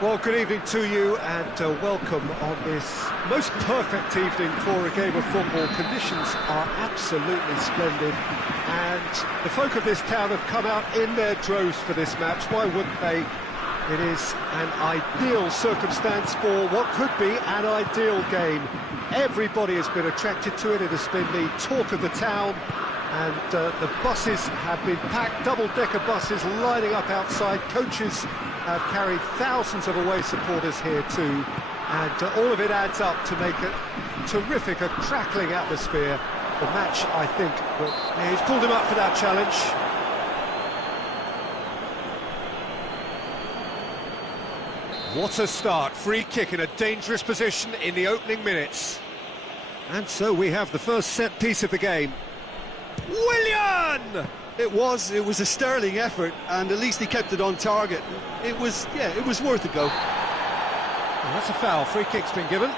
Well, good evening to you and welcome on this most perfect evening for a game of football. Conditions are absolutely splendid and the folk of this town have come out in their droves for this match. Why wouldn't they? It is an ideal circumstance for what could be an ideal game. Everybody has been attracted to it. It has been the talk of the town. And the buses have been packed, double-decker buses lining up outside. Coaches have carried thousands of away supporters here too. And all of it adds up to make a terrific, a crackling atmosphere. The match, I think, he's pulled him up for that challenge. What a start. Free kick in a dangerous position in the opening minutes. And so we have the first set piece of the game. Willian! It was a sterling effort, and at least he kept it on target. It was worth a go. And that's a foul. Free kick's been given.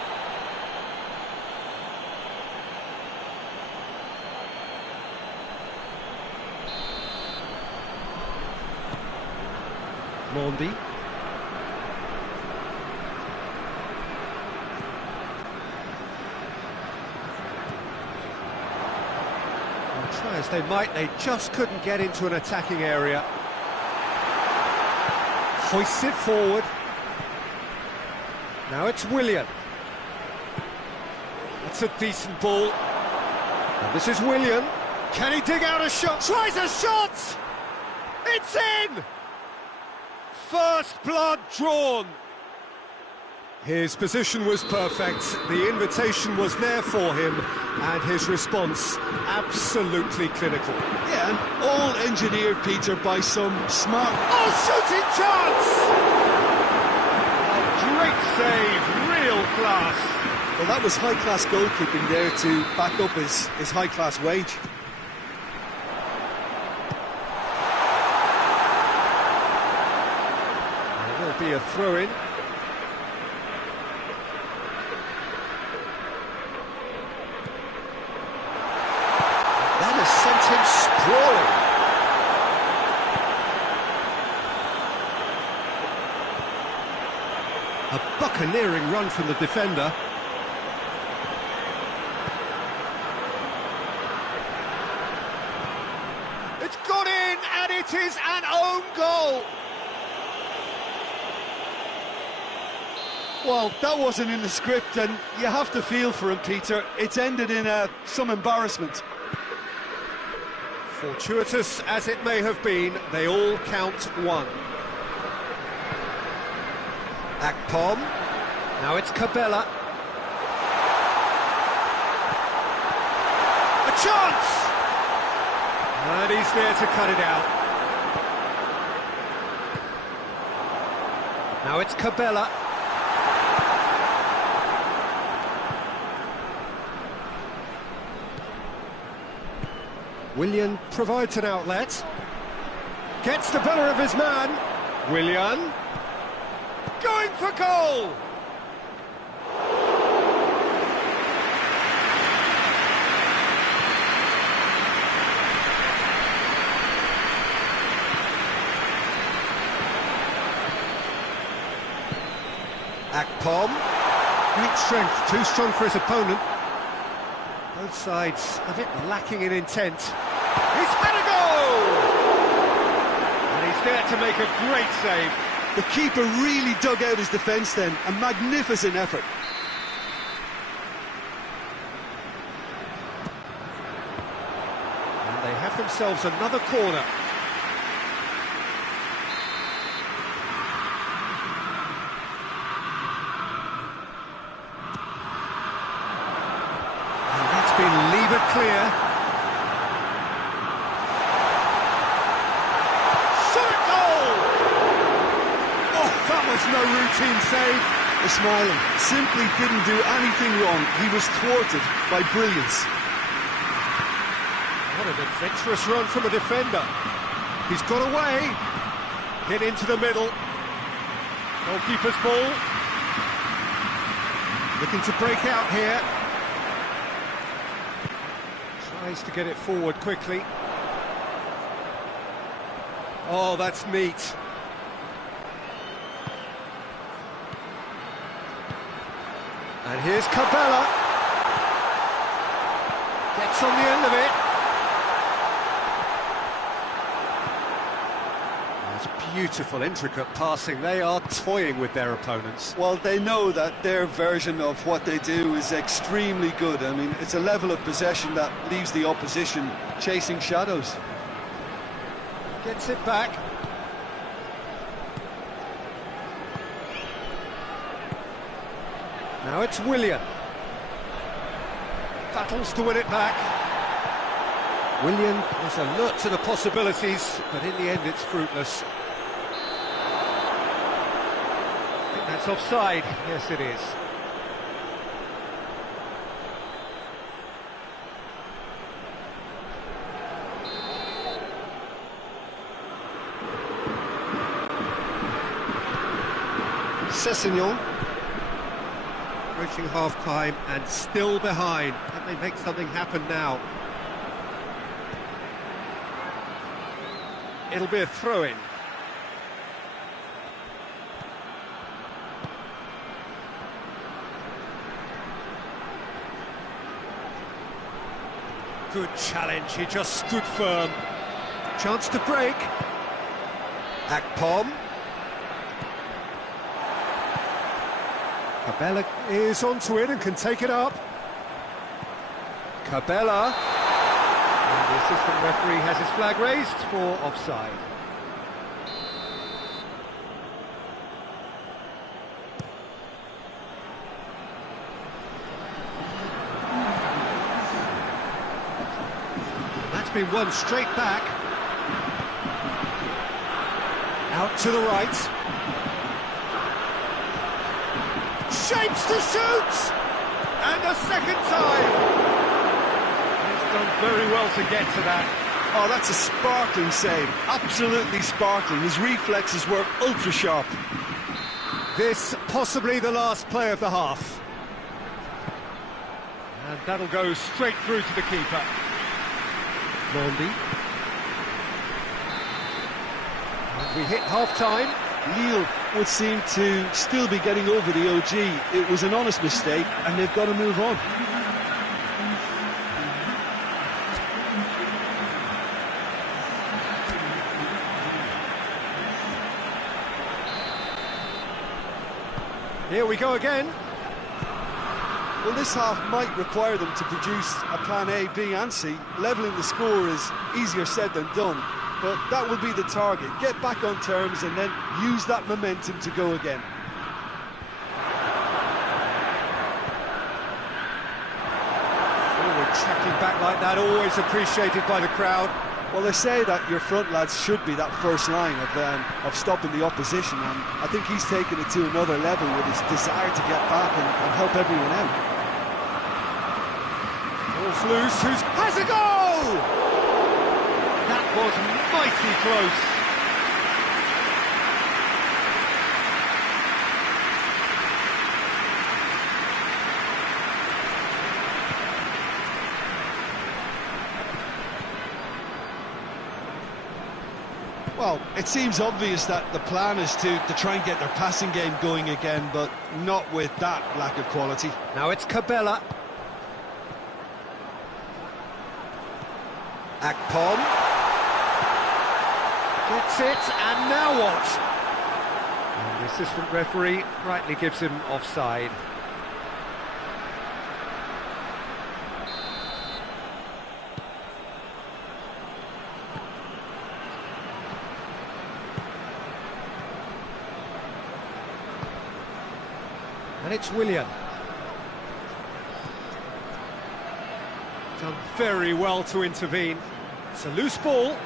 Mondi. Try as they might, they just couldn't get into an attacking area. Hoists it forward. Now it's Willian. That's a decent ball. And this is Willian. Can he dig out a shot? Tries a shot! It's in! First blood drawn. His position was perfect, the invitation was there for him, and his response absolutely clinical. Yeah, and all engineered, Peter, by some smart... Oh, shooting chance! A great save, real class. Well, that was high-class goalkeeping there to back up his high-class wage. There will be a throw-in. Sent him sprawling. A buccaneering run from the defender. It's got in, and it is an own goal. Well, that wasn't in the script, and you have to feel for him, Peter. It's ended in some embarrassment. Fortuitous as it may have been, they all count one. Akpom. Now it's Cabela. A chance! And he's there to cut it out. Now it's Cabela. Willian provides an outlet. Gets the better of his man. Willian. Going for goal! Akpom. Great strength, too strong for his opponent. Both sides a bit lacking in intent. He's had a goal! And he's there to make a great save. The keeper really dug out his defence then. A magnificent effort. And they have themselves another corner. Leave it clear. Shot goal! Oh, that was no routine save. Ismail simply didn't do anything wrong. He was thwarted by brilliance. What an adventurous run from a defender. He's got away. Hit into the middle. Goalkeeper's ball. Looking to break out here. Tries to get it forward quickly. Oh, that's neat. And here's Cabela. Gets on the end of it. That's beautiful, intricate passing. They are toying with their opponents. Well, they know that their version of what they do is extremely good. I mean, it's a level of possession that leaves the opposition chasing shadows. Gets it back. Now it's Willian. Battles to win it back. Willian is alert to the possibilities, but in the end it's fruitless. I think that's offside. Yes, it is. Sessegnon. Approaching half-time and still behind. Can they make something happen now? It'll be a throw-in. Good challenge, he just stood firm. Chance to break. Akpom. Cabela is onto it and can take it up. Cabela. And the assistant referee has his flag raised for offside. That's been won straight back. Out to the right. Shapes to shoot! And a second time! He's done very well to get to that. Oh, that's a sparkling save. Absolutely sparkling. His reflexes were ultra-sharp. This possibly the last play of the half. And that'll go straight through to the keeper. Mondi. And we hit half-time. Lille would seem to still be getting over the OG. It was an honest mistake, and they've got to move on. Here we go again. Well, this half might require them to produce a plan A, B and C. Levelling the score is easier said than done. But that will be the target. Get back on terms and then use that momentum to go again. Forward tracking back like that, always appreciated by the crowd. Well, they say that your front lads should be that first line of stopping the opposition, and I think he's taken it to another level with his desire to get back and help everyone out. Ball's loose, has a goal! That was mighty close. Well, it seems obvious that the plan is to try and get their passing game going again, but not with that lack of quality. Now it's Cabela. Akpom. Gets it, and now what? And the assistant referee rightly gives him offside. And it's Willian. Done very well to intervene. It's a loose ball.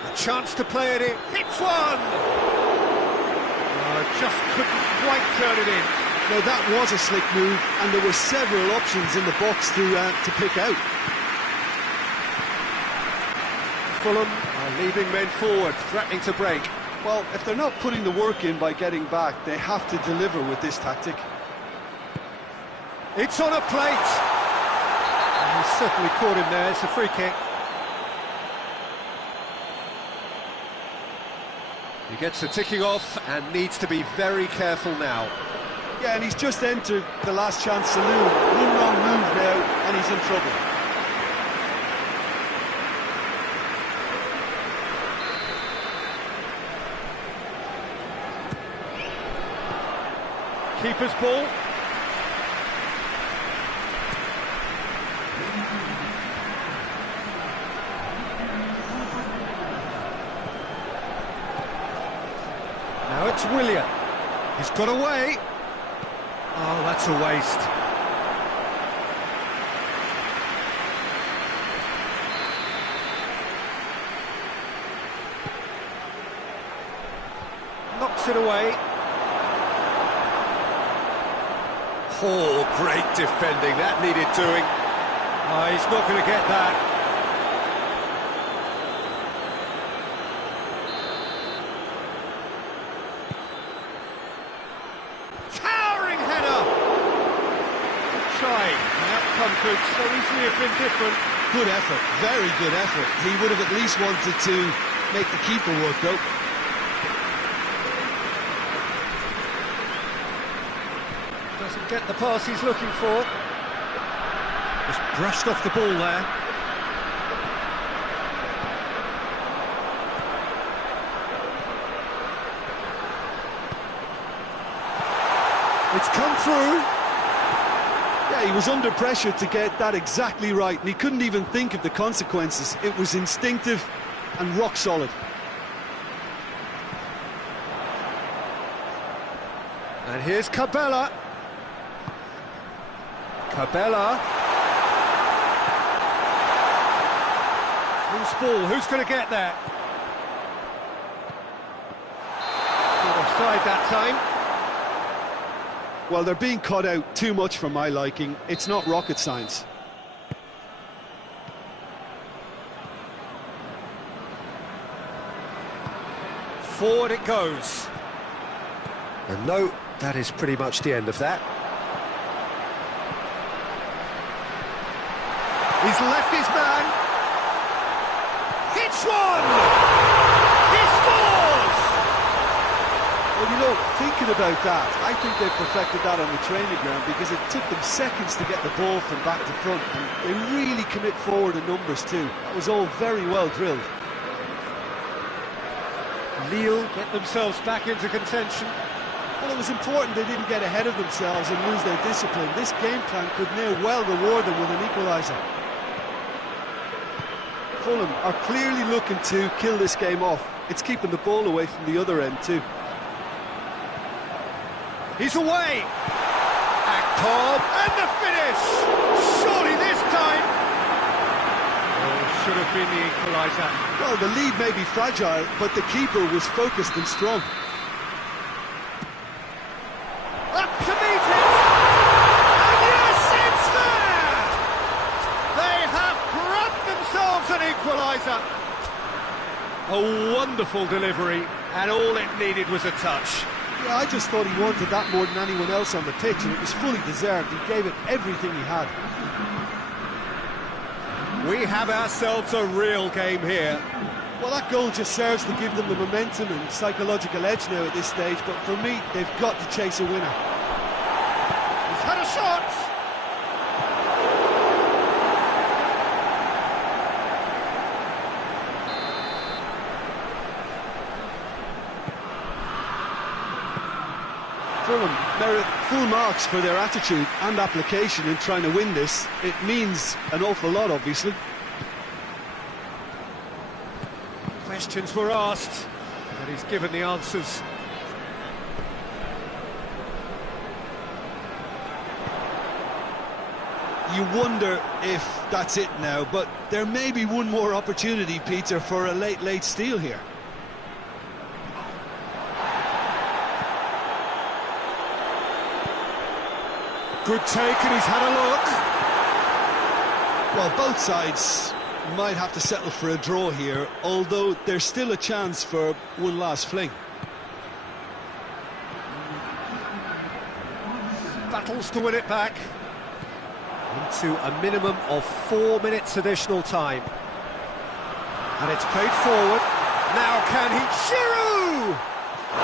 A chance to play it in. Hits one! Just couldn't quite turn it in. No, that was a slick move, and there were several options in the box to pick out. Fulham are leaving men forward, threatening to break. Well, if they're not putting the work in by getting back, they have to deliver with this tactic. It's on a plate! And he's certainly caught him there. It's a free kick. He gets the ticking off and needs to be very careful now. Yeah, and he's just entered the last chance saloon. One wrong move now, and he's in trouble. Keeper's ball. Now it's Willian. He's got away. Oh, that's a waste. Knocks it away. Oh, great defending. That needed doing. Oh, he's not going to get that. Towering header! Good try. The outcome could so easily have been different. Good effort, very good effort. He would have at least wanted to make the keeper work, though. Doesn't get the pass he's looking for. Just brushed off the ball there. It's come through. Yeah, he was under pressure to get that exactly right, and he couldn't even think of the consequences. It was instinctive and rock solid. And here's Cabela. Cabela. Loose ball, who's going to get there? Good offside that time. Well, they're being cut out too much for my liking. It's not rocket science. Forward it goes. And no, that is pretty much the end of that. He's left his man. Hits one! He scores! Well, you know, thinking about that, I think they perfected that on the training ground because it took them seconds to get the ball from back to front. And they really commit forward in numbers too. That was all very well drilled. Lille get themselves back into contention. Well, it was important they didn't get ahead of themselves and lose their discipline. This game plan could near well reward them with an equaliser. Fulham are clearly looking to kill this game off. It's keeping the ball away from the other end too. He's away! Akpom, and the finish! Surely this time! Oh, should have been the equaliser. Well, the lead may be fragile, but the keeper was focused and strong. Up to meet it! And yes, it's there! They have grabbed themselves an equaliser. A wonderful delivery, and all it needed was a touch. Yeah, I just thought he wanted that more than anyone else on the pitch, and it was fully deserved. He gave it everything he had. We have ourselves a real game here. Well, that goal just serves to give them the momentum and psychological edge now at this stage, but for me, they've got to chase a winner. He's had a shot! Fulham merit full marks for their attitude and application in trying to win this. It means an awful lot, obviously. Questions were asked, but he's given the answers. You wonder if that's it now, but there may be one more opportunity, Peter, for a late steal here. Good take, and he's had a look. Well, both sides might have to settle for a draw here, although there's still a chance for one last fling. Battles to win it back. Into a minimum of 4 minutes additional time. And it's played forward. Now can he... Giroud! Oh,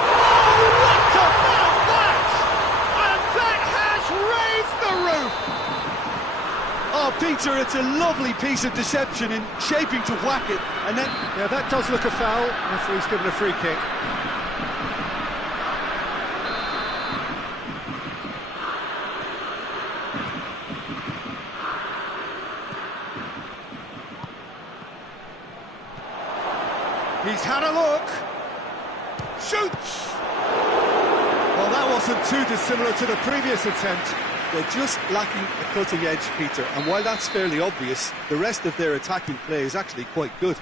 what about that? And Peter, it's a lovely piece of deception in shaping to whack it, and then... Yeah, that does look a foul. Referee's given a free kick. He's had a look. Shoots! Well, that wasn't too dissimilar to the previous attempt. They're just lacking a cutting edge, Peter, and while that's fairly obvious, the rest of their attacking play is actually quite good.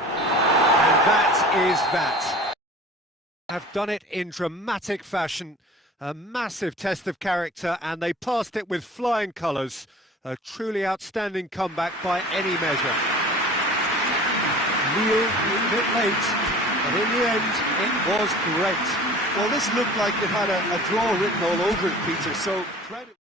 And that is that. Have done it in dramatic fashion, a massive test of character, and they passed it with flying colours. A truly outstanding comeback by any measure. Neil, a bit late, but in the end, it was great. Well, this looked like it had a draw written all over it, Peter, so credit...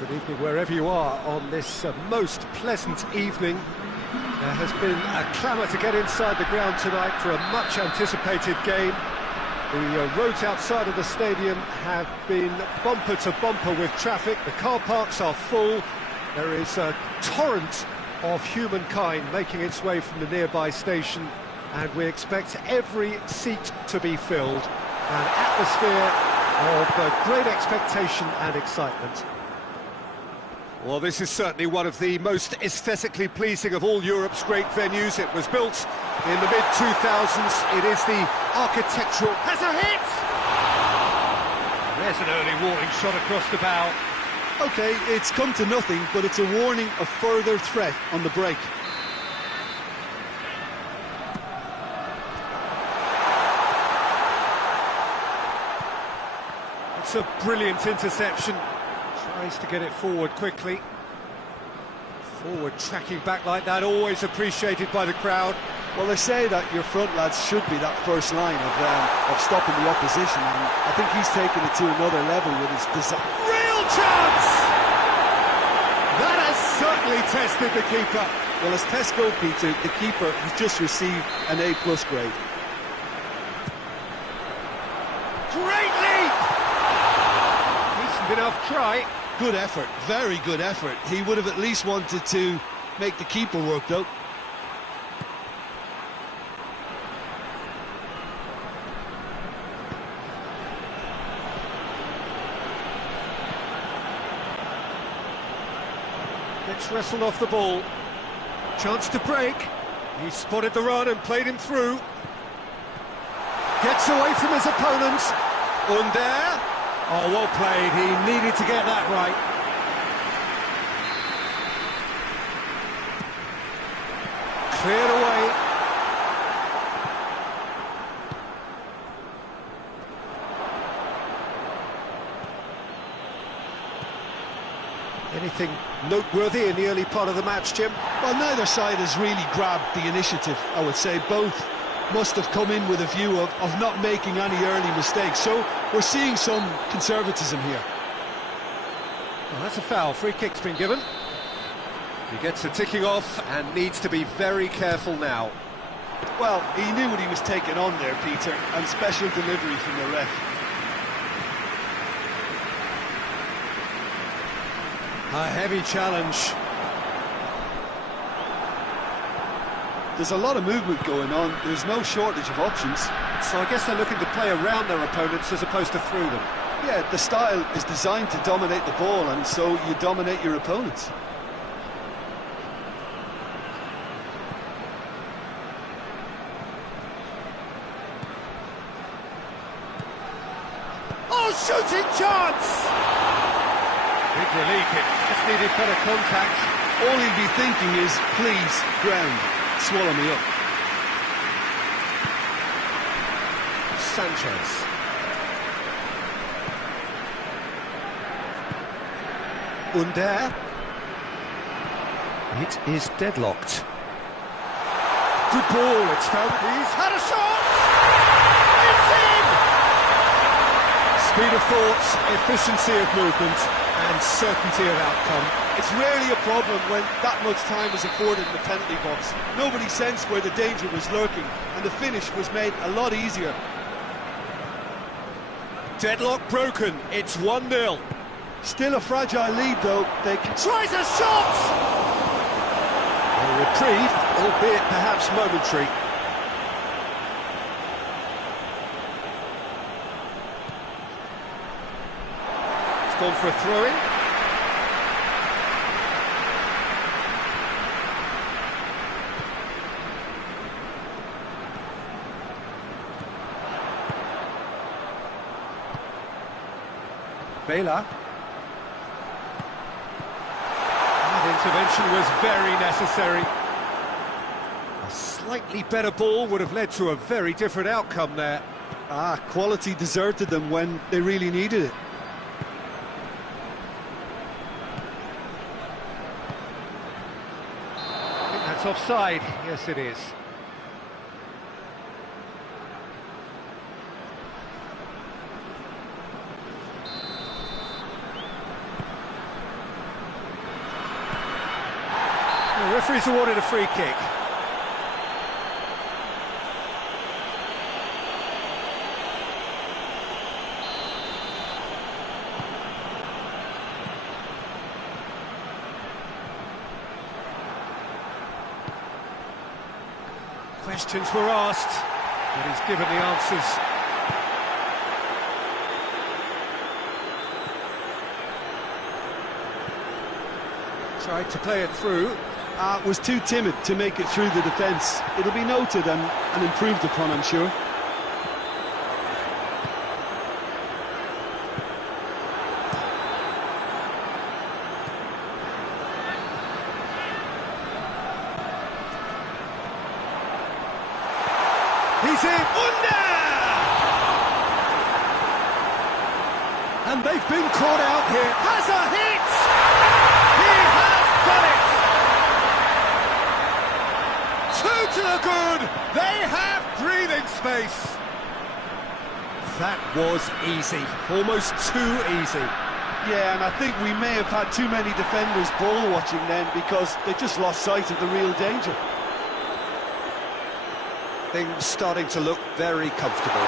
Good evening wherever you are on this most pleasant evening. There has been a clamour to get inside the ground tonight for a much anticipated game. The roads outside of the stadium have been bumper to bumper with traffic. The car parks are full. There is a torrent of humankind making its way from the nearby station, and we expect every seat to be filled. An atmosphere of great expectation and excitement. Well, this is certainly one of the most aesthetically pleasing of all Europe's great venues. It was built in the mid-2000s. It is the architectural... Has a hit! There's an early warning shot across the bow. OK, it's come to nothing, but it's a warning of further threat on the break. It's a brilliant interception. Tries to get it forward quickly. Forward tracking back like that, always appreciated by the crowd. Well, they say that your front lads should be that first line of stopping the opposition, and I think he's taken it to another level with his design. Real chance! That has certainly tested the keeper. Well, as tests go, Peter, the keeper has just received an A+ grade. Great leap! Decent enough try. Good effort, very good effort. He would have at least wanted to make the keeper work, though. Gets wrestled off the ball. Chance to break. He spotted the run and played him through. Gets away from his opponents. Under. Oh, well played. He needed to get that right. Cleared away. Anything noteworthy in the early part of the match, Jim? Well, neither side has really grabbed the initiative, I would say. Both must have come in with a view of not making any early mistakes. So we're seeing some conservatism here. Well, that's a foul. Free kick's been given. He gets a ticking off and needs to be very careful now. Well, he knew what he was taking on there, Peter, and special delivery from the ref. A heavy challenge. There's a lot of movement going on. There's no shortage of options. So I guess they're looking to play around their opponents as opposed to through them. Yeah, the style is designed to dominate the ball, and so you dominate your opponents. Oh, shooting chance! Big relief, it just needed better contact. All he'd be thinking is, please, ground, swallow me up. Sanchez. Under. It is deadlocked. Good ball, it's found. He's had a shot! It's in! Speed of thought, efficiency of movement, and certainty of outcome. It's rarely a problem when that much time is afforded in the penalty box. Nobody sensed where the danger was lurking, and the finish was made a lot easier. Deadlock broken, it's 1-0. Still a fragile lead, though. They can... Tries a shot! A reprieve, albeit perhaps momentary. It's gone for a throw-in. Vela. That intervention was very necessary. A slightly better ball would have led to a very different outcome there. Quality deserted them when they really needed it. I think that's offside. Yes, it is. The referee's awarded a free kick. Questions were asked, but he's given the answers. Tried to play it through. Was too timid to make it through the defence. It'll be noted and improved upon, I'm sure. He's in. Under! And they've been caught out here. Has a hit! He has done it! Two to the good! They have breathing space! That was easy. Almost too easy. Yeah, and I think we may have had too many defenders ball watching then because they just lost sight of the real danger. Things starting to look very comfortable.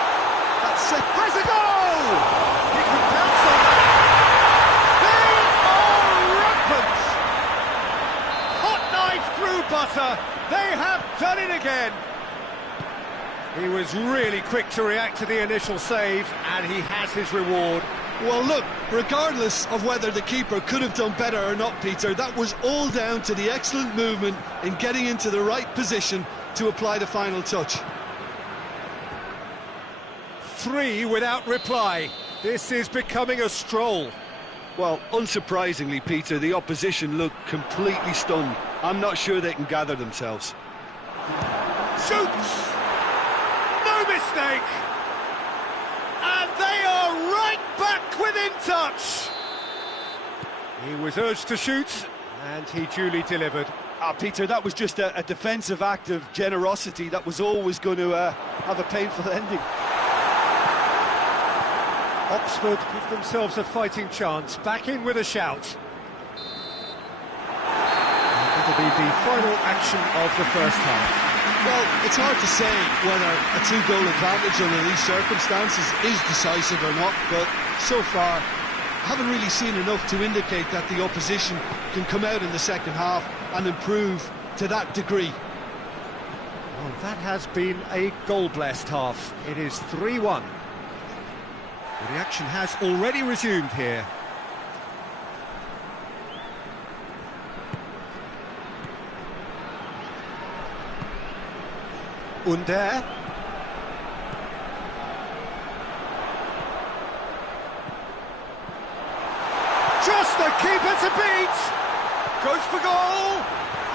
That's it. Has a goal! He can pounce on that. They are rampant. Hot knife through butter. They have done it again. He was really quick to react to the initial save, and he has his reward. Well, look, regardless of whether the keeper could have done better or not, Peter, that was all down to the excellent movement in getting into the right position to apply the final touch. 3 without reply. This is becoming a stroll. Well, unsurprisingly, Peter, the opposition look completely stunned. I'm not sure they can gather themselves. Shoots! No mistake! And they are right back within touch! He was urged to shoot, and he duly delivered. Peter, that was just a defensive act of generosity that was always going to have a painful ending. Oxford give themselves a fighting chance, back in with a shout. And it'll be the final action of the first half. Well, it's hard to say whether a 2-goal advantage under these circumstances is decisive or not, but so far, I haven't really seen enough to indicate that the opposition can come out in the second half and improve to that degree. Well, that has been a goal-blessed half. It is 3-1. The action has already resumed here. Under. Just the keeper to beat. Goes for goal.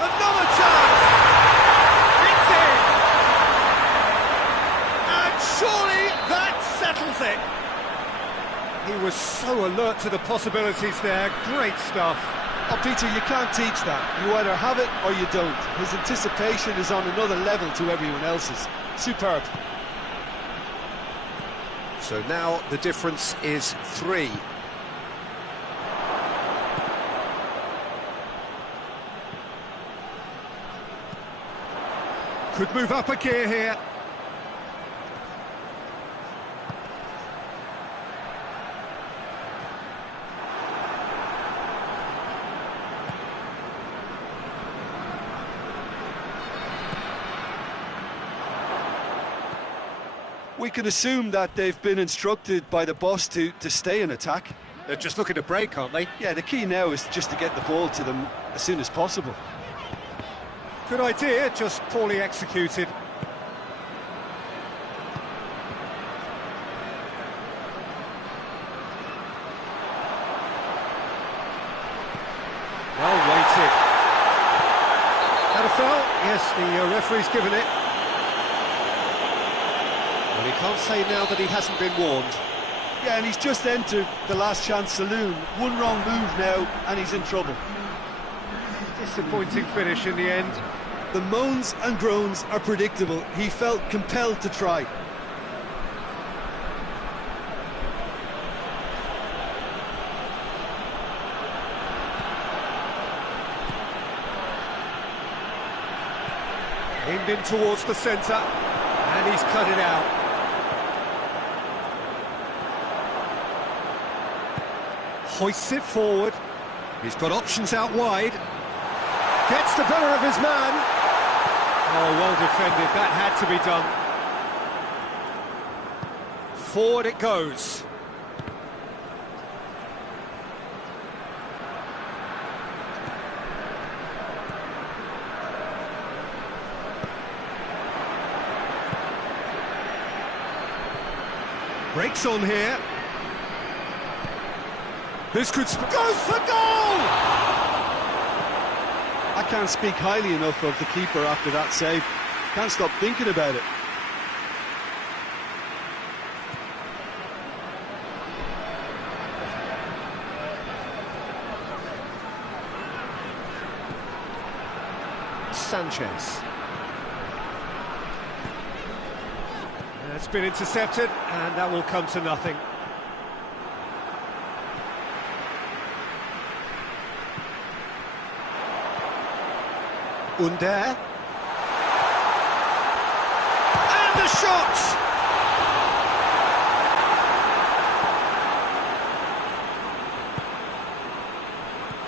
Another chance. It's in. And surely that settles it. He was so alert to the possibilities there. Great stuff. Oh, Peter, you can't teach that. You either have it or you don't. His anticipation is on another level to everyone else's. Superb. So now the difference is 3. Could move up a gear here. We can assume that they've been instructed by the boss to stay in attack. They're just looking to break, aren't they? Yeah, the key now is just to get the ball to them as soon as possible. Good idea, just poorly executed. Well weighted. Had a foul? Yes, the referee's given it. Well, he can't say now that he hasn't been warned. Yeah, and he's just entered the last chance saloon. One wrong move now, and he's in trouble. Disappointing finish in the end. The moans and groans are predictable. He felt compelled to try. Aimed in towards the centre, and he's cut it out. Hoists it forward. He's got options out wide. Gets the better of his man. Oh, well defended. That had to be done. Forward it goes. Breaks on here. This could... goes for goal! I can't speak highly enough of the keeper after that save. Can't stop thinking about it. Sanchez. It's been intercepted, and that will come to nothing. Under. And the shot!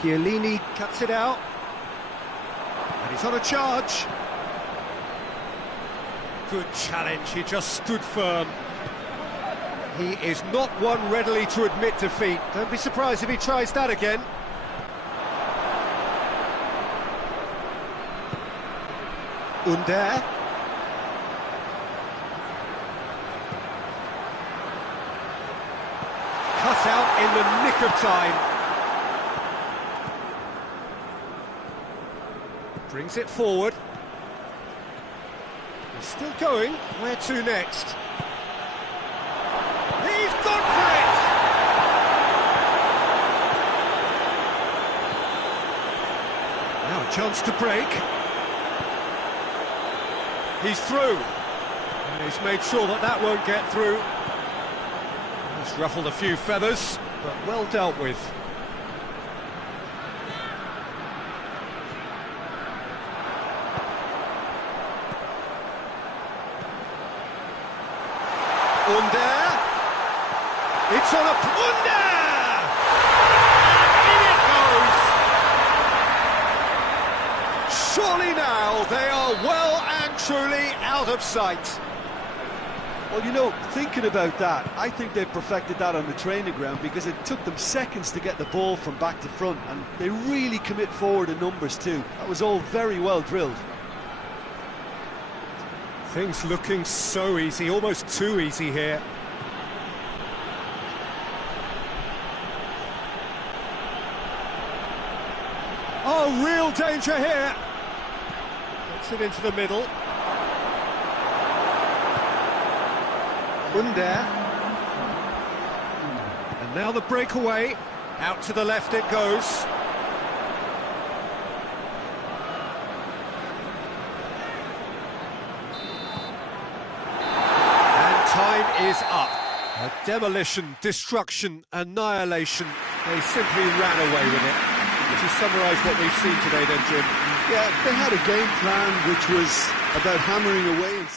Chiellini cuts it out. And he's on a charge. Good challenge, he just stood firm. He is not one readily to admit defeat. Don't be surprised if he tries that again. Under. Cut out in the nick of time. Brings it forward. He's still going. Where to next? He's gone for it! Now a chance to break. He's through. And he's made sure that that won't get through. He's ruffled a few feathers, but well dealt with. Under. It's on a... Under! And in it goes! Surely now they are well and truly out of sight. Well, you know, thinking about that, I think they perfected that on the training ground because it took them seconds to get the ball from back to front, and they really commit forward in numbers too. That was all very well drilled. Things looking so easy, almost too easy here. Oh, real danger here. Gets it into the middle. Under. And now the breakaway. Out to the left it goes. Time is up. A demolition, destruction, annihilation. They simply ran away with it. Would you summarise what we've seen today then, Jim? Yeah, they had a game plan which was about hammering away and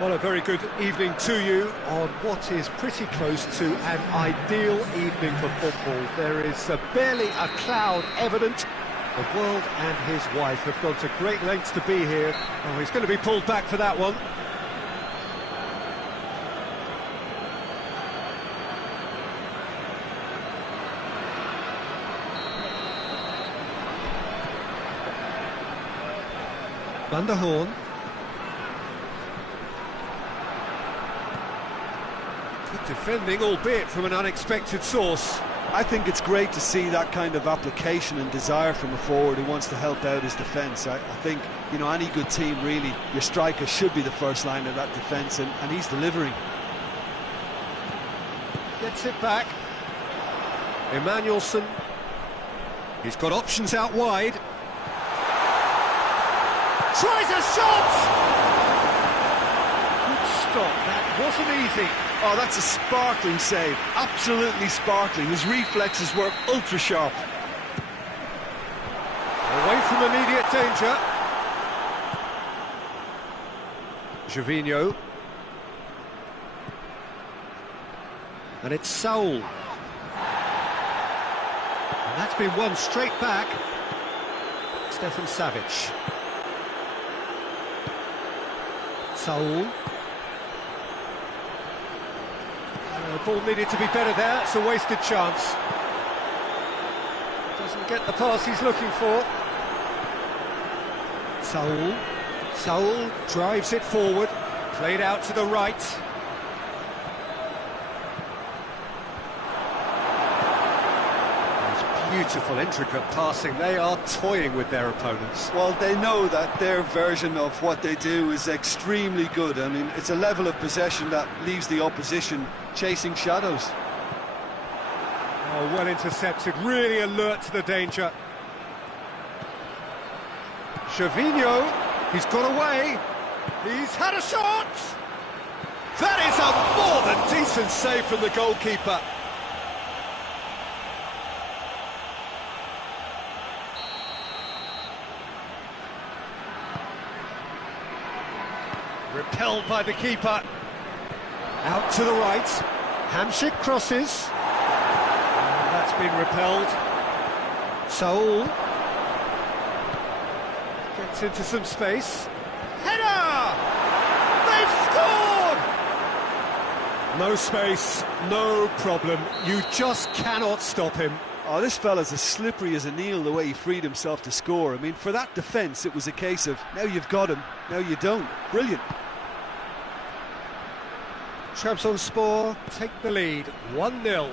Well, a very good evening to you on what is pretty close to an ideal evening for football. There is barely a cloud evident. The world and his wife have gone to great lengths to be here. Oh, he's going to be pulled back for that one. Van der Horn. Good defending, albeit from an unexpected source. I think it's great to see that kind of application and desire from a forward who wants to help out his defence. I think, you know, any good team, really, your striker should be the first line of that defence, and he's delivering. Gets it back. Emmanuelson. He's got options out wide. Tries a shot! Good stop, that wasn't easy. Oh, that's a sparkling save, absolutely sparkling. His reflexes were ultra sharp. Away from immediate danger. Gervinho. And it's Saul. And that's been won straight back. Stefan Savic. Saul. The ball needed to be better there, it's a wasted chance. Doesn't get the pass he's looking for. Saul drives it forward, played out to the right. Beautiful, intricate passing. They are toying with their opponents. Well, they know that their version of what they do is extremely good. I mean, it's a level of possession that leaves the opposition chasing shadows. Oh, well intercepted, really alert to the danger. Gervinho, he's got away. He's had a shot. That is a more than decent save from the goalkeeper. Repelled by the keeper. Out to the right. Hamsik crosses. And that's been repelled. Saul gets into some space. Header! They've scored! No space, no problem. You just cannot stop him. Oh, this fella's as slippery as a Neil, the way he freed himself to score. I mean, for that defence, it was a case of, now you've got him, now you don't. Brilliant. Trabzonspor take the lead, 1-0.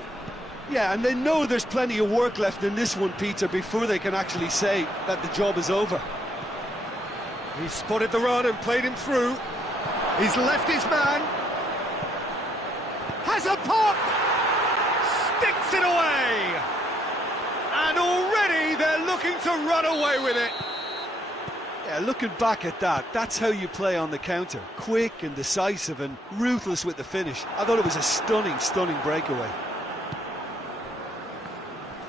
Yeah, and they know there's plenty of work left in this one, Peter, before they can actually say that the job is over. He's spotted the run and played him through. He's left his man. Has a pop! Sticks it away! And already they're looking to run away with it. Yeah, looking back at that, that's how you play on the counter. Quick and decisive and ruthless with the finish. I thought it was a stunning, stunning breakaway.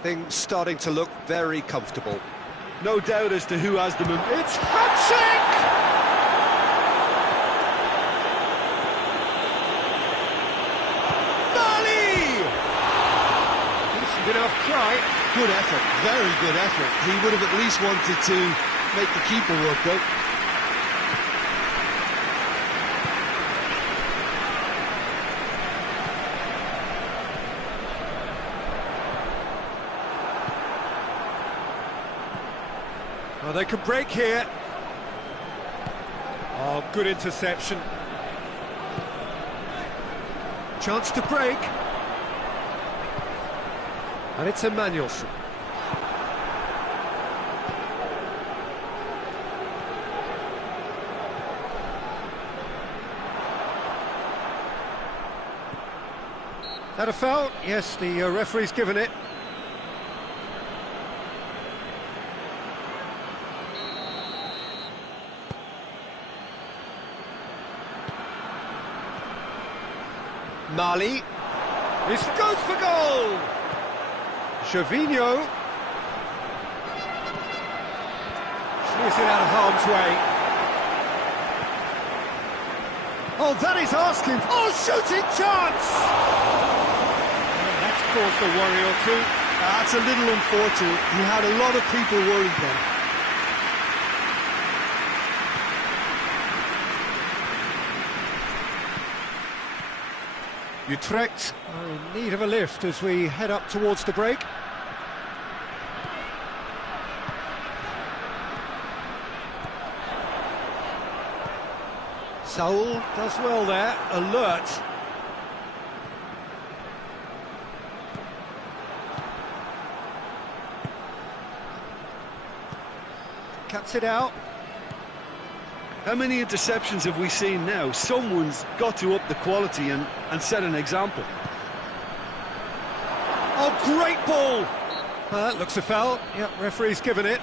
Things starting to look very comfortable. No doubt as to who has them. It's Hamsik! Enough try. Good effort, very good effort. He would have at least wanted to make the keeper work, though. Oh, they can break here. Oh, good interception. Chance to break. And it's Emmanuelson. That a foul? Yes, the referee's given it. Mali. This goes for goal! Gervinho. Clears it out of harm's way. Oh, that is asking. Oh, shooting chance! That's caused a worry or two. That's a little unfortunate. He had a lot of people worried then. Utrecht are in need of a lift as we head up towards the break. Saul does well there, alert. Cuts it out. How many interceptions have we seen now? Someone's got to up the quality and set an example. Oh, great ball! That looks a foul. Yep, referee's given it.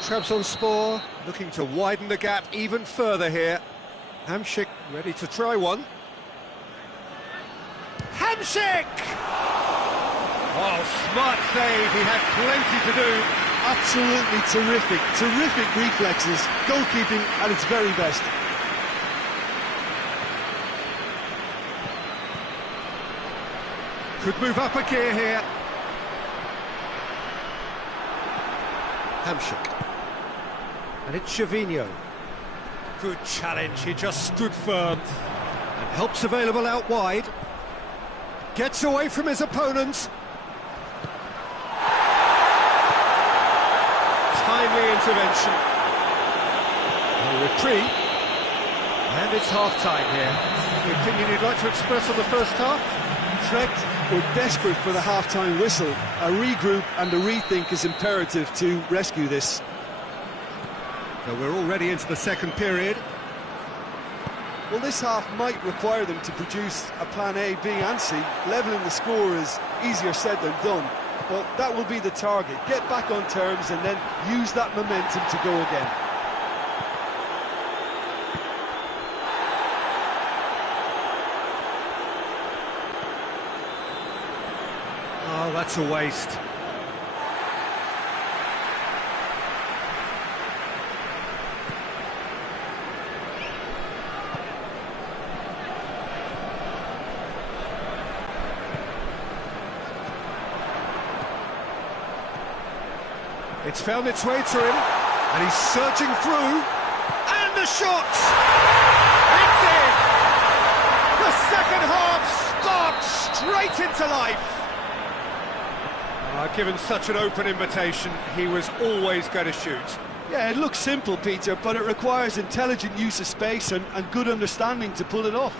Trabzonspor looking to widen the gap even further here. Hamšík ready to try one. Hamšík! Oh, smart save. He had plenty to do. Absolutely terrific, terrific reflexes, goalkeeping at its very best. Could move up a gear here. Hamšík. And it's Gervinho. Good challenge, he just stood firm. And help's available out wide. Gets away from his opponents. Timely intervention. A reprieve. And it's half-time here. The opinion you'd like to express on the first half? Utrecht were desperate for the half-time whistle. A regroup and a rethink is imperative to rescue this. So we're already into the second period. Well, this half might require them to produce a plan A, B and C. Levelling the score is easier said than done. But that will be the target. Get back on terms and then use that momentum to go again. Oh, that's a waste. It's found its way to him, and he's searching through, and the shot! It's in! The second half starts straight into life! Given such an open invitation, he was always going to shoot. Yeah, it looks simple, Peter, but it requires intelligent use of space and good understanding to pull it off.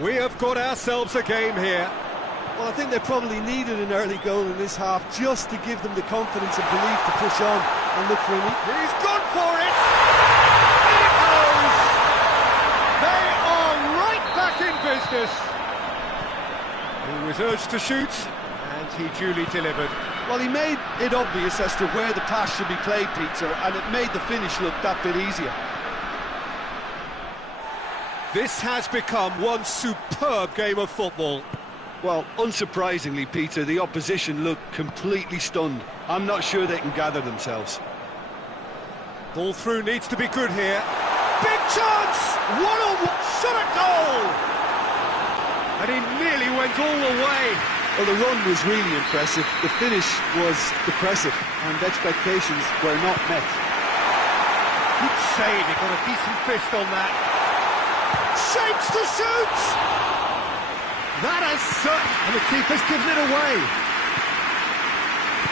We have got ourselves a game here. Well, I think they probably needed an early goal in this half just to give them the confidence and belief to push on and look for it. He's gone for it! In it goes! They are right back in business! He was urged to shoot, and he duly delivered. Well, he made it obvious as to where the pass should be played, Peter, and it made the finish look that bit easier. This has become one superb game of football. Well, unsurprisingly, Peter, the opposition looked completely stunned. I'm not sure they can gather themselves. Ball through needs to be good here. Big chance! What a shot at goal! And he nearly went all the way. Well, the run was really impressive. The finish was depressive, and expectations were not met. Good save, he got a decent fist on that. Shapes to shoot! That has certain, and the keeper's given it away.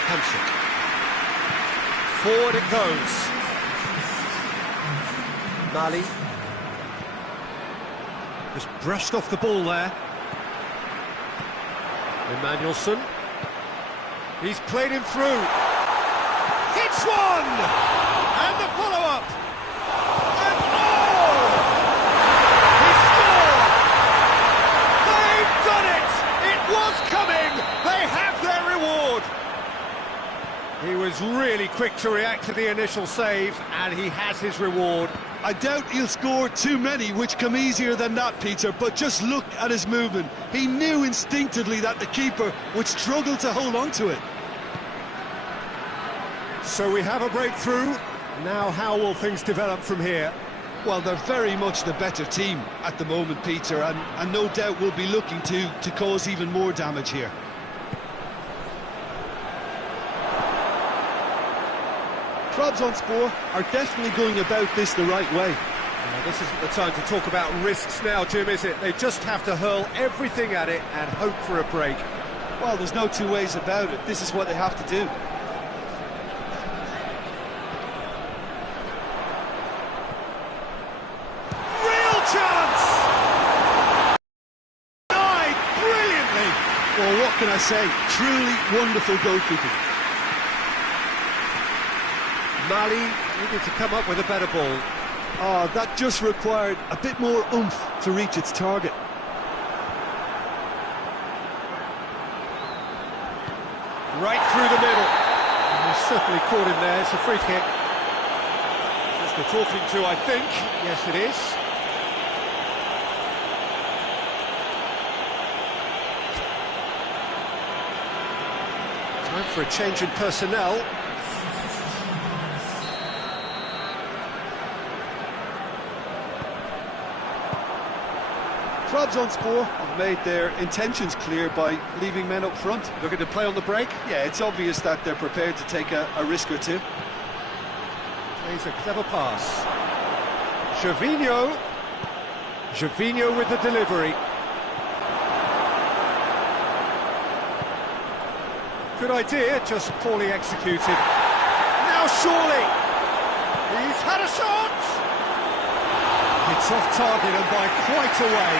Hamšík. Forward it goes. Mali. Just brushed off the ball there. Emmanuelson. He's played him through. Hits one! And the follow-up. And oh! He scored! They've done it! It was coming! They have their reward! He was really quick to react to the initial save, and he has his reward. I doubt he'll score too many, which come easier than that, Peter, but just look at his movement. He knew instinctively that the keeper would struggle to hold on to it. So we have a breakthrough. Now, how will things develop from here? Well, they're very much the better team at the moment, Peter, and no doubt will be looking to cause even more damage here. Trabzonspor are definitely going about this the right way. This isn't the time to talk about risks now, Jim, is it? They just have to hurl everything at it and hope for a break. Well, there's no two ways about it. This is what they have to do. Real chance! Died brilliantly! Well, what can I say? Truly wonderful goalkeeping. Mali needed to come up with a better ball. Oh, that just required a bit more oomph to reach its target. Right through the middle. He's certainly caught him there. It's a free kick. Just a talking to, I think. Yes, it is. Time for a change in personnel. Trabzonspor have made their intentions clear by leaving men up front. Looking to play on the break. Yeah, it's obvious that they're prepared to take a risk or two. Plays a clever pass. Gervinho. Gervinho with the delivery. Good idea, just poorly executed. Now surely! He's had a shot! It's off target and by quite a way.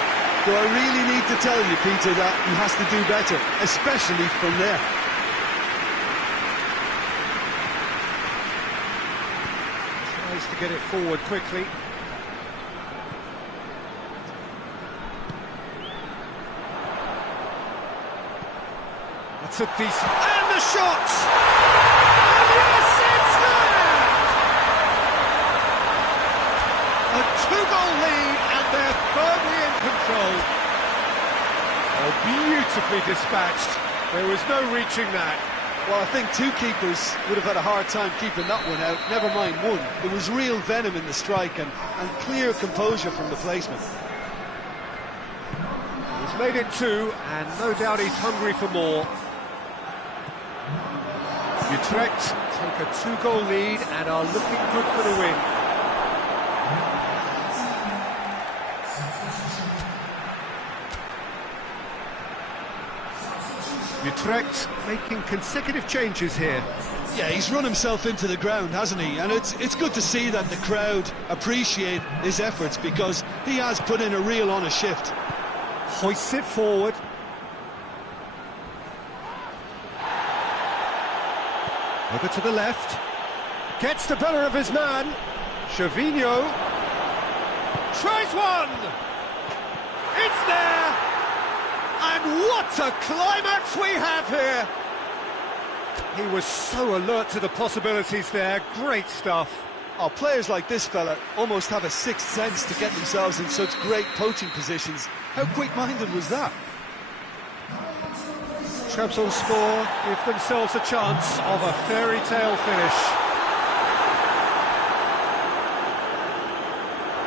Do I really need to tell you, Peter, that he has to do better, especially from there? Tries to get it forward quickly. That's a decent... And the shot! And yes, it's there! A two-goal lead, and they're firmly in control. Oh, beautifully dispatched. There was no reaching that. Well, I think two keepers would have had a hard time keeping that one out, never mind one. There was real venom in the strike and clear composure from the placement. He's made it two, and no doubt he's hungry for more. Utrecht take a two-goal lead and are looking good for the win. Utrecht making consecutive changes here. Yeah, he's run himself into the ground, hasn't he? And it's good to see that the crowd appreciate his efforts because he has put in a real honest shift. Hoists it forward. Over to the left. Gets the better of his man. Gervinho. Tries one! It's there! And what a climax we have here! He was so alert to the possibilities there. Great stuff. Oh, players like this fella almost have a sixth sense to get themselves in such great poaching positions. How quick-minded was that? Trabzonspor give themselves a chance of a fairy tale finish.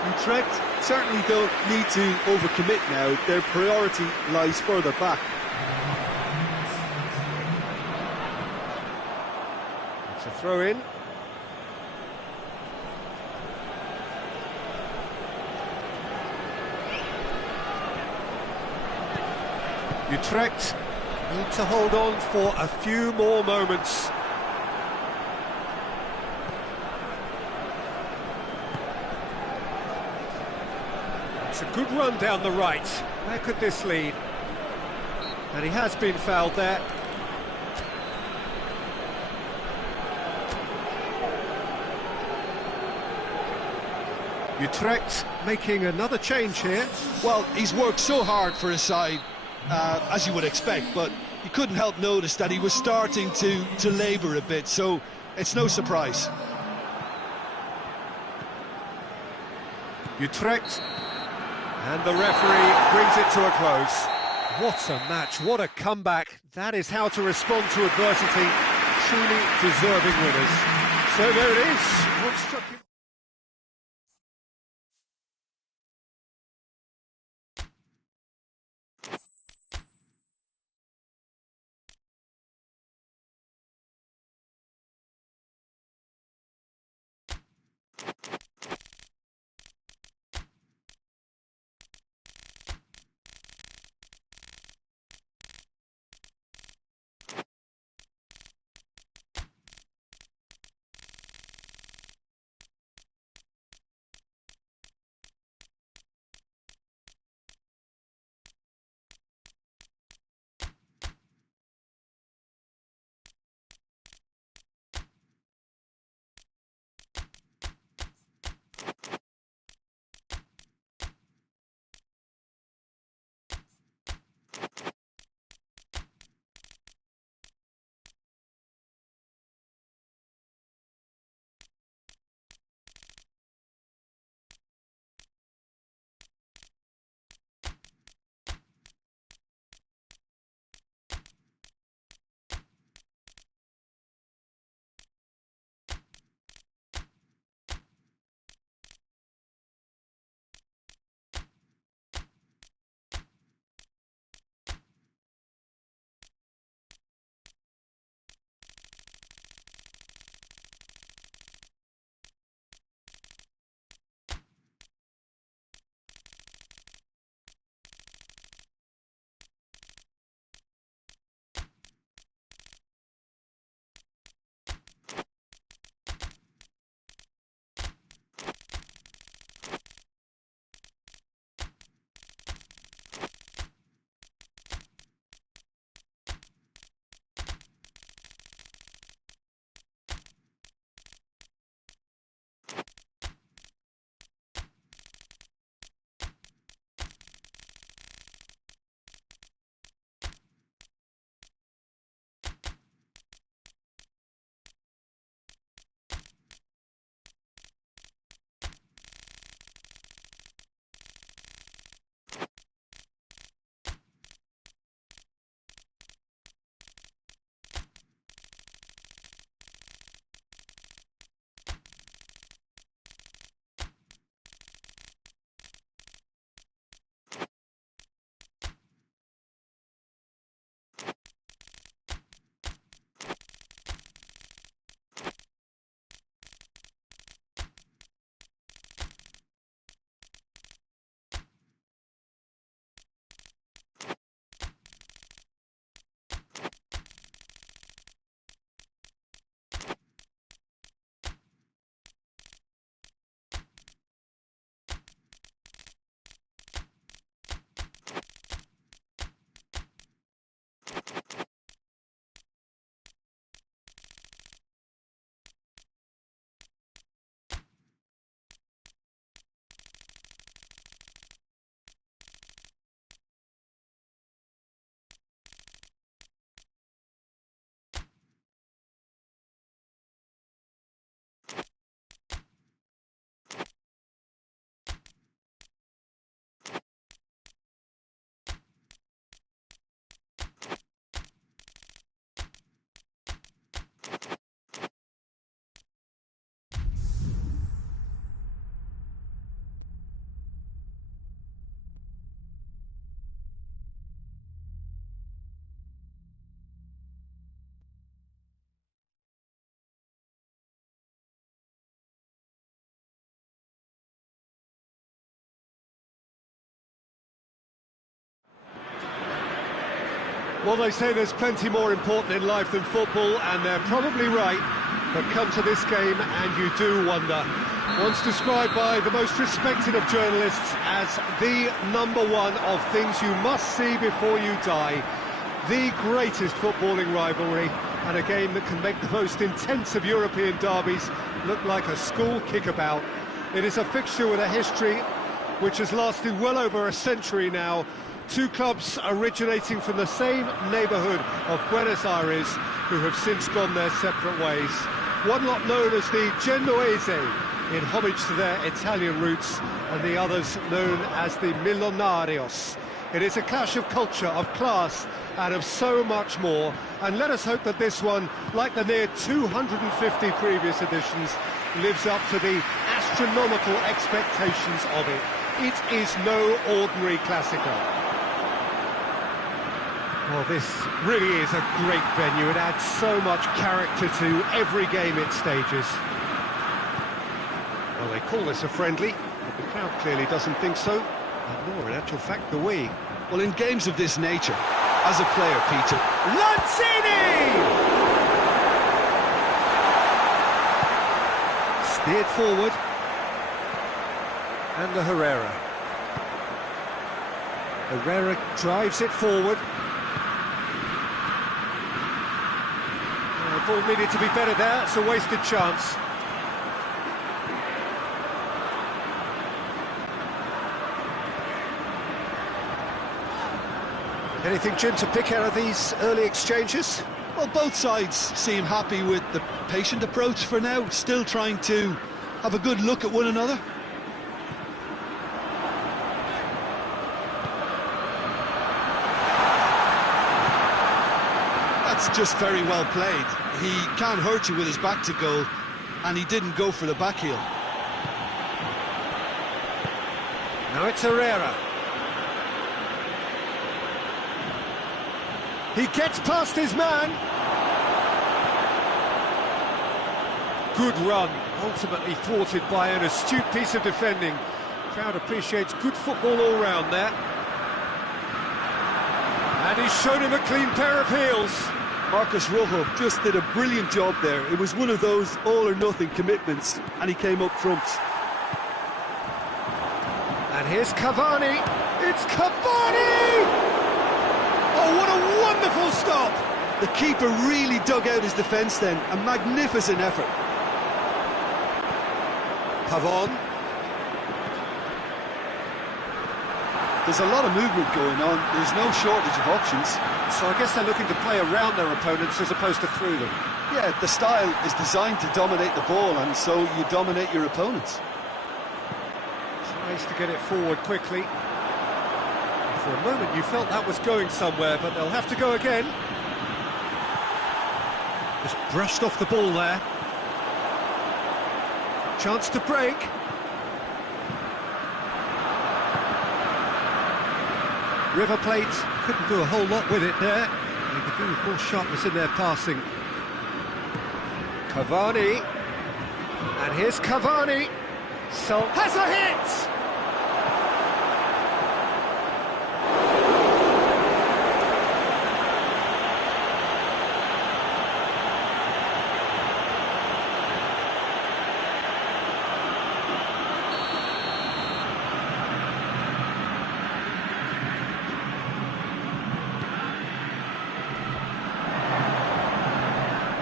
Utrecht certainly don't need to overcommit now. Their priority lies further back. It's a throw-in. Utrecht need to hold on for a few more moments. It's a good run down the right. Where could this lead? And he has been fouled there. Utrecht making another change here. Well, he's worked so hard for his side, as you would expect, but you couldn't help notice that he was starting to labour a bit, so it's no surprise. Utrecht, and the referee brings it to a close. What a match, what a comeback. That is how to respond to adversity. Truly deserving winners. So there it is. What struck him? Well, they say there's plenty more important in life than football, and they're probably right. But come to this game and you do wonder. Once described by the most respected of journalists as the number one of things you must see before you die. The greatest footballing rivalry, and a game that can make the most intense of European derbies look like a school kickabout. It is a fixture with a history which has lasted well over a century now. Two clubs originating from the same neighbourhood of Buenos Aires who have since gone their separate ways. One lot known as the Genoese, in homage to their Italian roots, and the others known as the Millonarios. It is a clash of culture, of class, and of so much more. And let us hope that this one, like the near 250 previous editions, lives up to the astronomical expectations of it. It is no ordinary Classico. Well, this really is a great venue. It adds so much character to every game it stages. Well, they call this a friendly, but the crowd clearly doesn't think so, nor in actual fact the we. Well, in games of this nature, as a player, Peter... Lanzini! Steered forward. And the Herrera. Herrera drives it forward. The ball needed to be better there, it's a wasted chance. Anything, Jim, to pick out of these early exchanges? Well, both sides seem happy with the patient approach for now, still trying to have a good look at one another. That's just very well played. He can't hurt you with his back to goal, and he didn't go for the back heel. Now it's Herrera. He gets past his man. Good run, ultimately thwarted by an astute piece of defending. Crowd appreciates good football all round there. And he's shown him a clean pair of heels. Marcus Rojo just did a brilliant job there. It was one of those all-or-nothing commitments, and he came up trumps. And here's Cavani. It's Cavani! Oh, what a wonderful stop! The keeper really dug out his defence then. A magnificent effort. Pavon. There's a lot of movement going on. There's no shortage of options. So I guess they're looking to play around their opponents as opposed to through them. Yeah, the style is designed to dominate the ball, and so you dominate your opponents. Tries to get it forward quickly. For a moment you felt that was going somewhere, but they'll have to go again. Just brushed off the ball there. Chance to break. River Plate couldn't do a whole lot with it there. They could do with more sharpness in their passing. Cavani. And here's Cavani. So has a hit!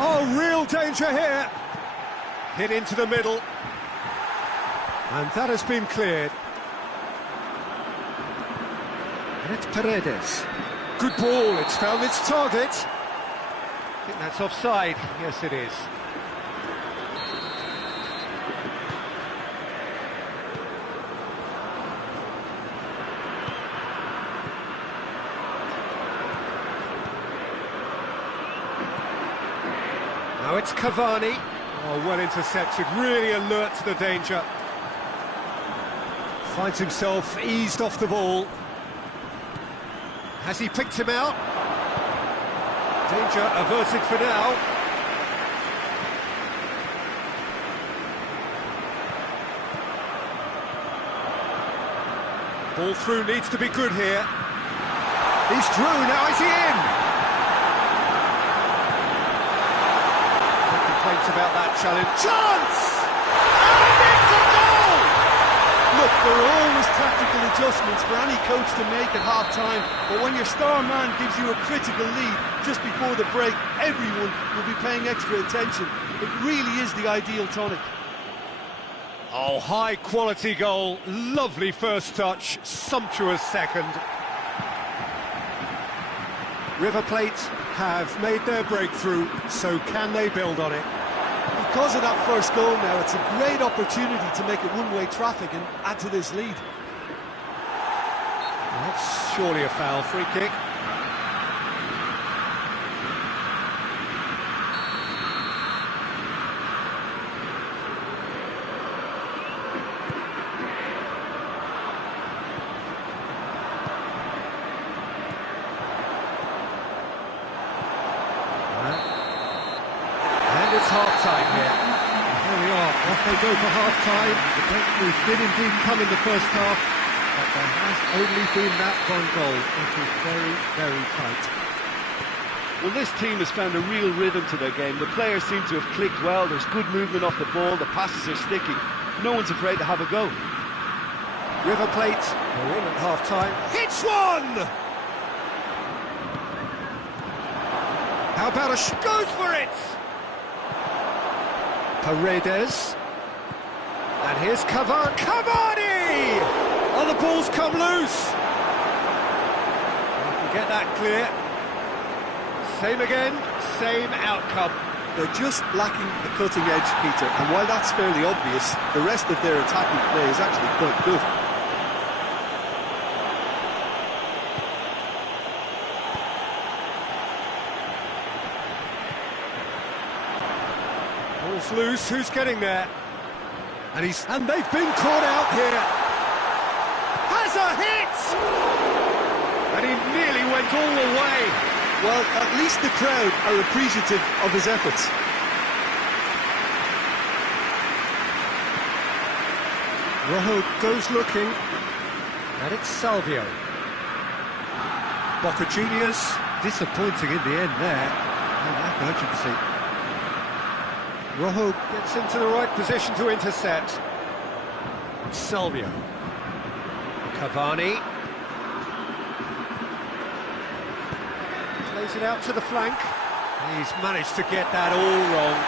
Oh, real danger here. Hit into the middle. And that has been cleared. And it's Paredes. Good ball, it's found its target. I think that's offside. Yes, it is. Now it's Cavani. Oh, well intercepted, really alert to the danger. Finds himself eased off the ball. Has he picked him out? Danger averted for now. Ball through needs to be good here. He's through, now is he in? No complaints about that challenge. Chance! And it's a goal! Look, there are always tactical adjustments for any coach to make at half-time, but when your star man gives you a critical lead just before the break, everyone will be paying extra attention. It really is the ideal tonic. Oh, high-quality goal, lovely first touch, sumptuous second. River Plate have made their breakthrough, so can they build on it? Because of that first goal now, it's a great opportunity to make it one-way traffic and add to this lead. That's surely a foul, free kick. And it's half-time here. Here we are, off they go for half-time. The breakthrough did indeed come in the first half, but there has only been that one goal. It is very, very tight. Well, this team has found a real rhythm to their game. The players seem to have clicked well. There's good movement off the ball. The passes are sticking. No one's afraid to have a go. River Plate, they're in at half-time. Hits one! How about goes for it! Paredes. And here's Cavani! Oh, the ball's come loose! We can get that clear. Same again, same outcome. They're just lacking the cutting edge, Peter, and while that's fairly obvious, the rest of their attacking play is actually quite good. Ball's loose, who's getting there? And they've been caught out here. Has a hit! And he nearly went all the way. Well, at least the crowd are appreciative of his efforts. Rojo goes looking, and it's Salvio. Boca Juniors, disappointing in the end there. Oh, lack of urgency. Rojo gets into the right position to intercept. Salvio. Cavani. Plays it out to the flank. He's managed to get that all wrong.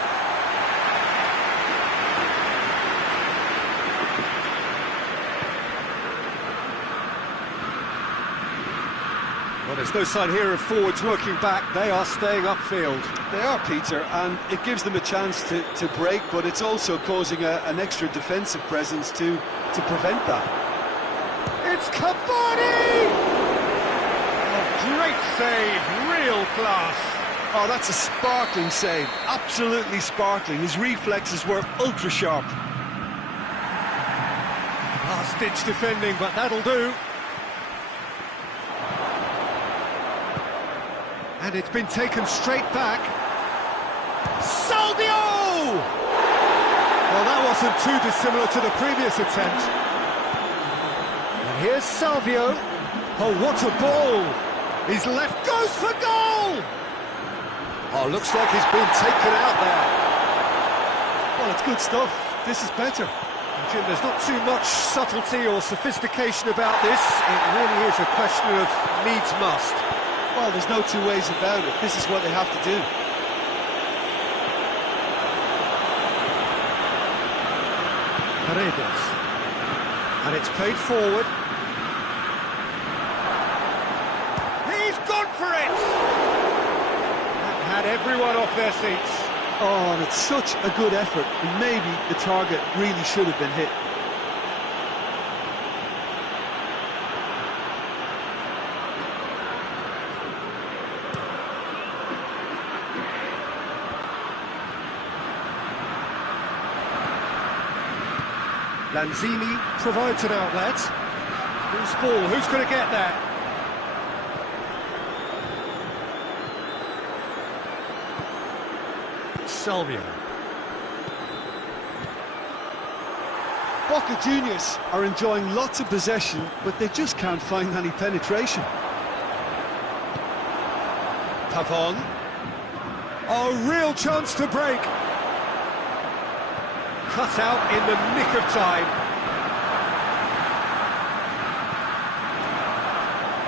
Well, there's no sign here of forwards working back. They are staying upfield. They are, Peter, and it gives them a chance to break, but it's also causing an extra defensive presence to prevent that. It's Cavani! Oh, great save, real class. Oh, that's a sparkling save, absolutely sparkling. His reflexes were ultra sharp. Last-ditch defending, but that'll do. And it's been taken straight back. Salvio! Well, that wasn't too dissimilar to the previous attempt. And here's Salvio. Oh, what a ball! His left goes for goal! Oh, looks like he's been taken out there. Well, it's good stuff. This is better. Jim, there's not too much subtlety or sophistication about this. It really is a question of needs must. Well, there's no two ways about it. This is what they have to do. Paredes. And it's played forward. He's gone for it! That had everyone off their seats. Oh, and it's such a good effort. And maybe the target really should have been hit. Lanzini provides an outlet. Loose ball, who's going to get that? Salvio. Boca Juniors are enjoying lots of possession, but they just can't find any penetration. Pavon. Oh, real chance to break. Cut out in the nick of time.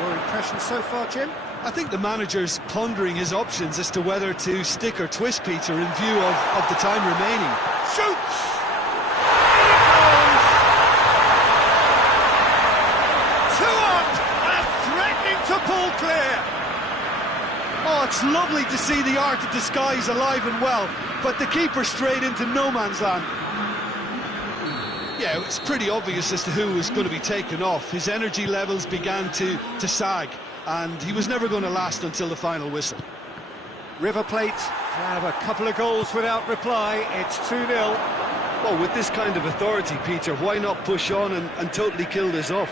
Your impression so far, Jim? I think the manager's pondering his options as to whether to stick or twist, Peter, in view of the time remaining. Shoots! In it goes! 2 up and threatening to pull clear. Oh, it's lovely to see the art of disguise alive and well, but the keeper straight into no man's land. Yeah, it's pretty obvious as to who was going to be taken off. His energy levels began to sag, and he was never going to last until the final whistle. River Plate have a couple of goals without reply. It's 2-0. Well, with this kind of authority, Peter, why not push on and totally kill this off?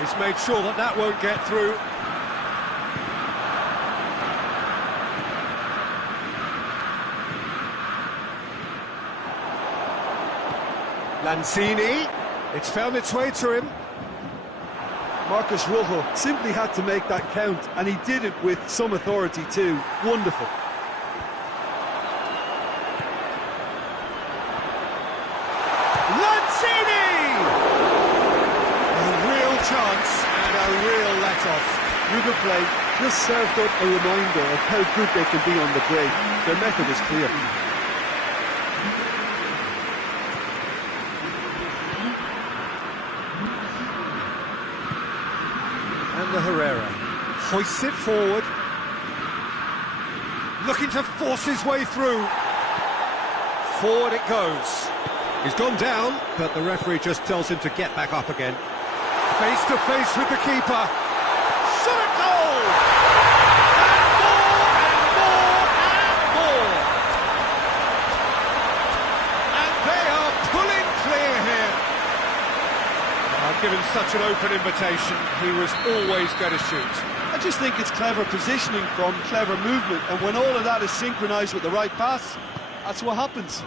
He's made sure that that won't get through. Lanzini, it's found its way to him. Marcus Rojo simply had to make that count, and he did it with some authority too. Wonderful. Lanzini! A real chance and a real let-off. River Plate just served up a reminder of how good they can be on the break. Their method is clear. And the Herrera hoists it forward, looking to force his way through. Forward it goes. He's gone down, but the referee just tells him to get back up again. Face to face with the keeper. Shot at goal! And more, and more, and they are pulling clear here. Given such an open invitation, he was always going to shoot. I just think it's clever positioning from clever movement, and when all of that is synchronised with the right pass, that's what happens.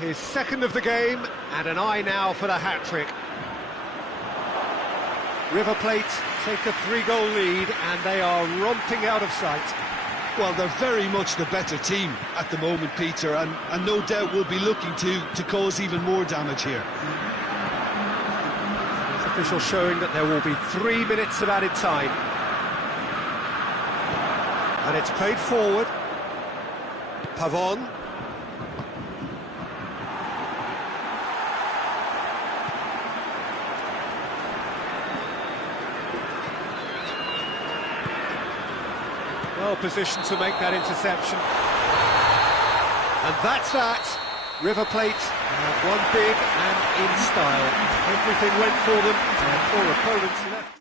His second of the game, and an eye now for the hat-trick. River Plate take a 3-goal lead, and they are romping out of sight. Well, they're very much the better team at the moment, Peter, and no doubt will be looking to cause even more damage here. Official showing that there will be 3 minutes of added time. And it's played forward. Pavon. Well positioned to make that interception. And that's that. River Plate have won big and in style. Everything went for them, and poor opponents left.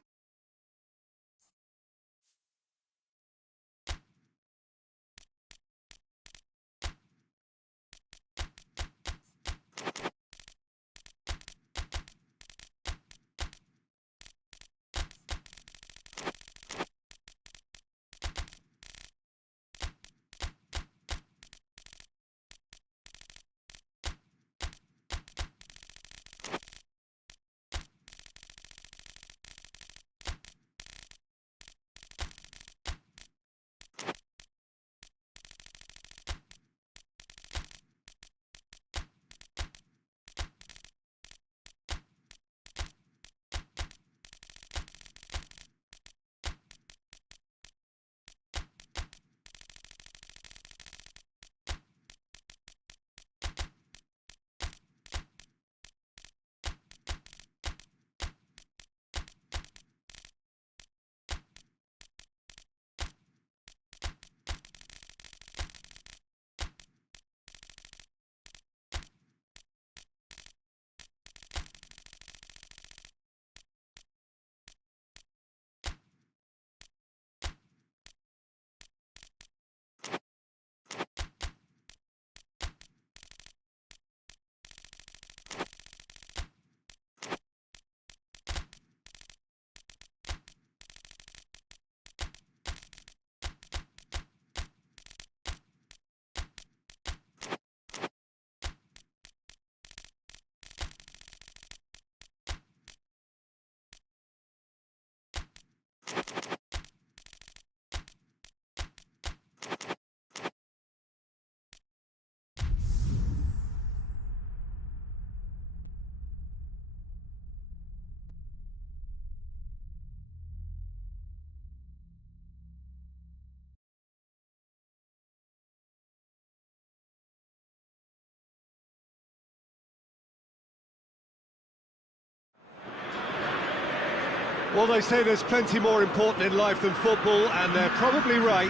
Well, they say there's plenty more important in life than football, and they're probably right.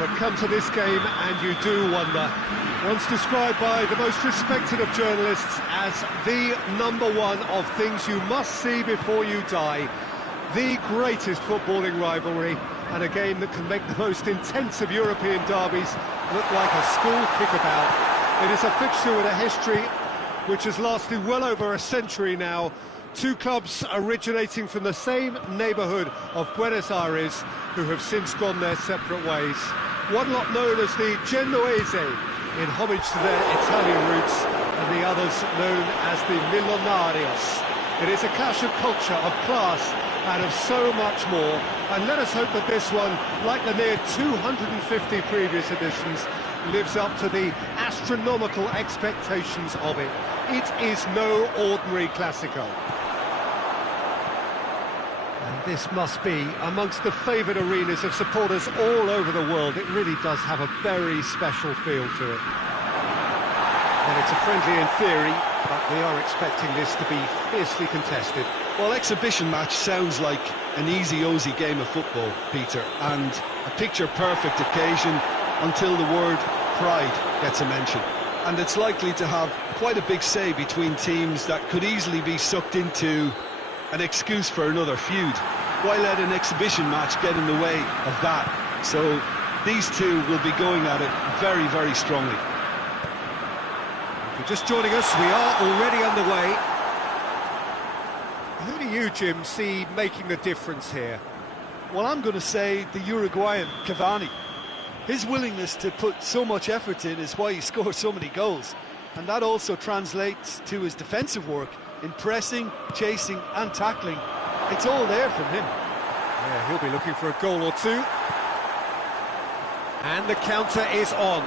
But come to this game and you do wonder. Once described by the most respected of journalists as the #1 of things you must see before you die. The greatest footballing rivalry, and a game that can make the most intense of European derbies look like a school kickabout. It is a fixture with a history which has lasted well over a century now. Two clubs originating from the same neighbourhood of Buenos Aires who have since gone their separate ways. One lot known as the Genoese, in homage to their Italian roots, and the others known as the Millonarios. It is a clash of culture, of class, and of so much more. And let us hope that this one, like the near 250 previous editions, lives up to the astronomical expectations of it. It is no ordinary Classico. And this must be amongst the favoured arenas of supporters all over the world. It really does have a very special feel to it. And it's a friendly in theory, but we are expecting this to be fiercely contested. Well, exhibition match sounds like an easy-ozy game of football, Peter, and a picture-perfect occasion until the word pride gets a mention. And it's likely to have quite a big say between teams that could easily be sucked into an excuse for another feud. Why let an exhibition match get in the way of that? So these two will be going at it very, very strongly. If you're just joining us, we are already underway. Who do you, Jim, see making the difference here? Well, I'm going to say the Uruguayan Cavani. His willingness to put so much effort in is why he scores so many goals. And that also translates to his defensive work in pressing, chasing and tackling. It's all there from him. Yeah, he'll be looking for a goal or two. And the counter is on.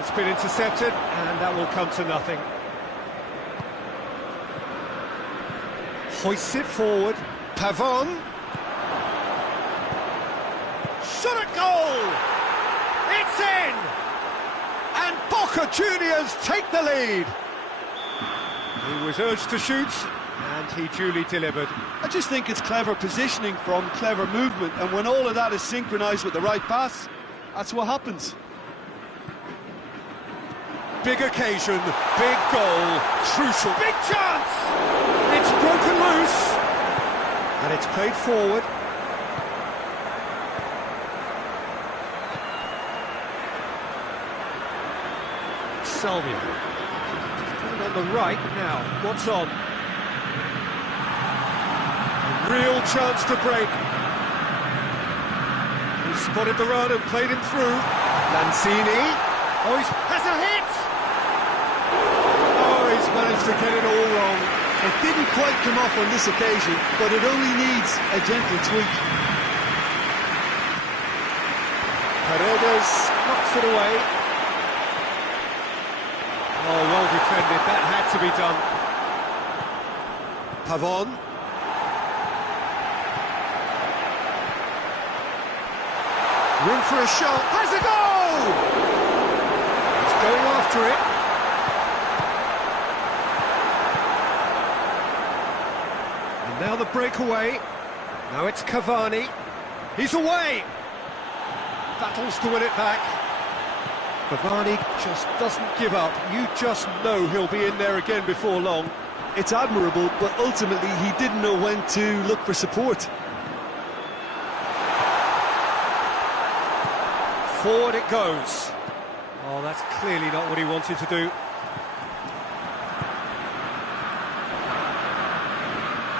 It's been intercepted, and that will come to nothing. Hoists it forward. Pavon. Shot at goal! It's in! And Boca Juniors take the lead. He was urged to shoot, and he duly delivered. I just think it's clever positioning from clever movement, and when all of that is synchronised with the right pass, that's what happens. Big occasion, big goal, crucial. Big chance! It's broken loose, and it's played forward. Salvio. Coming on the right now. What's on? A real chance to break. He spotted the run and played him through. Lanzini. Oh, he has a hit! Oh, he's managed to get it all wrong. It didn't quite come off on this occasion, but it only needs a gentle tweak. Paredes knocks it away. Oh, well defended, that had to be done. Pavon. Room for a shot, has a goal! He's going after it. And now the breakaway. Now it's Cavani. He's away! Battles to win it back. Cavani just doesn't give up. You just know he'll be in there again before long. It's admirable, but ultimately he didn't know when to look for support. Forward it goes. Oh, that's clearly not what he wanted to do.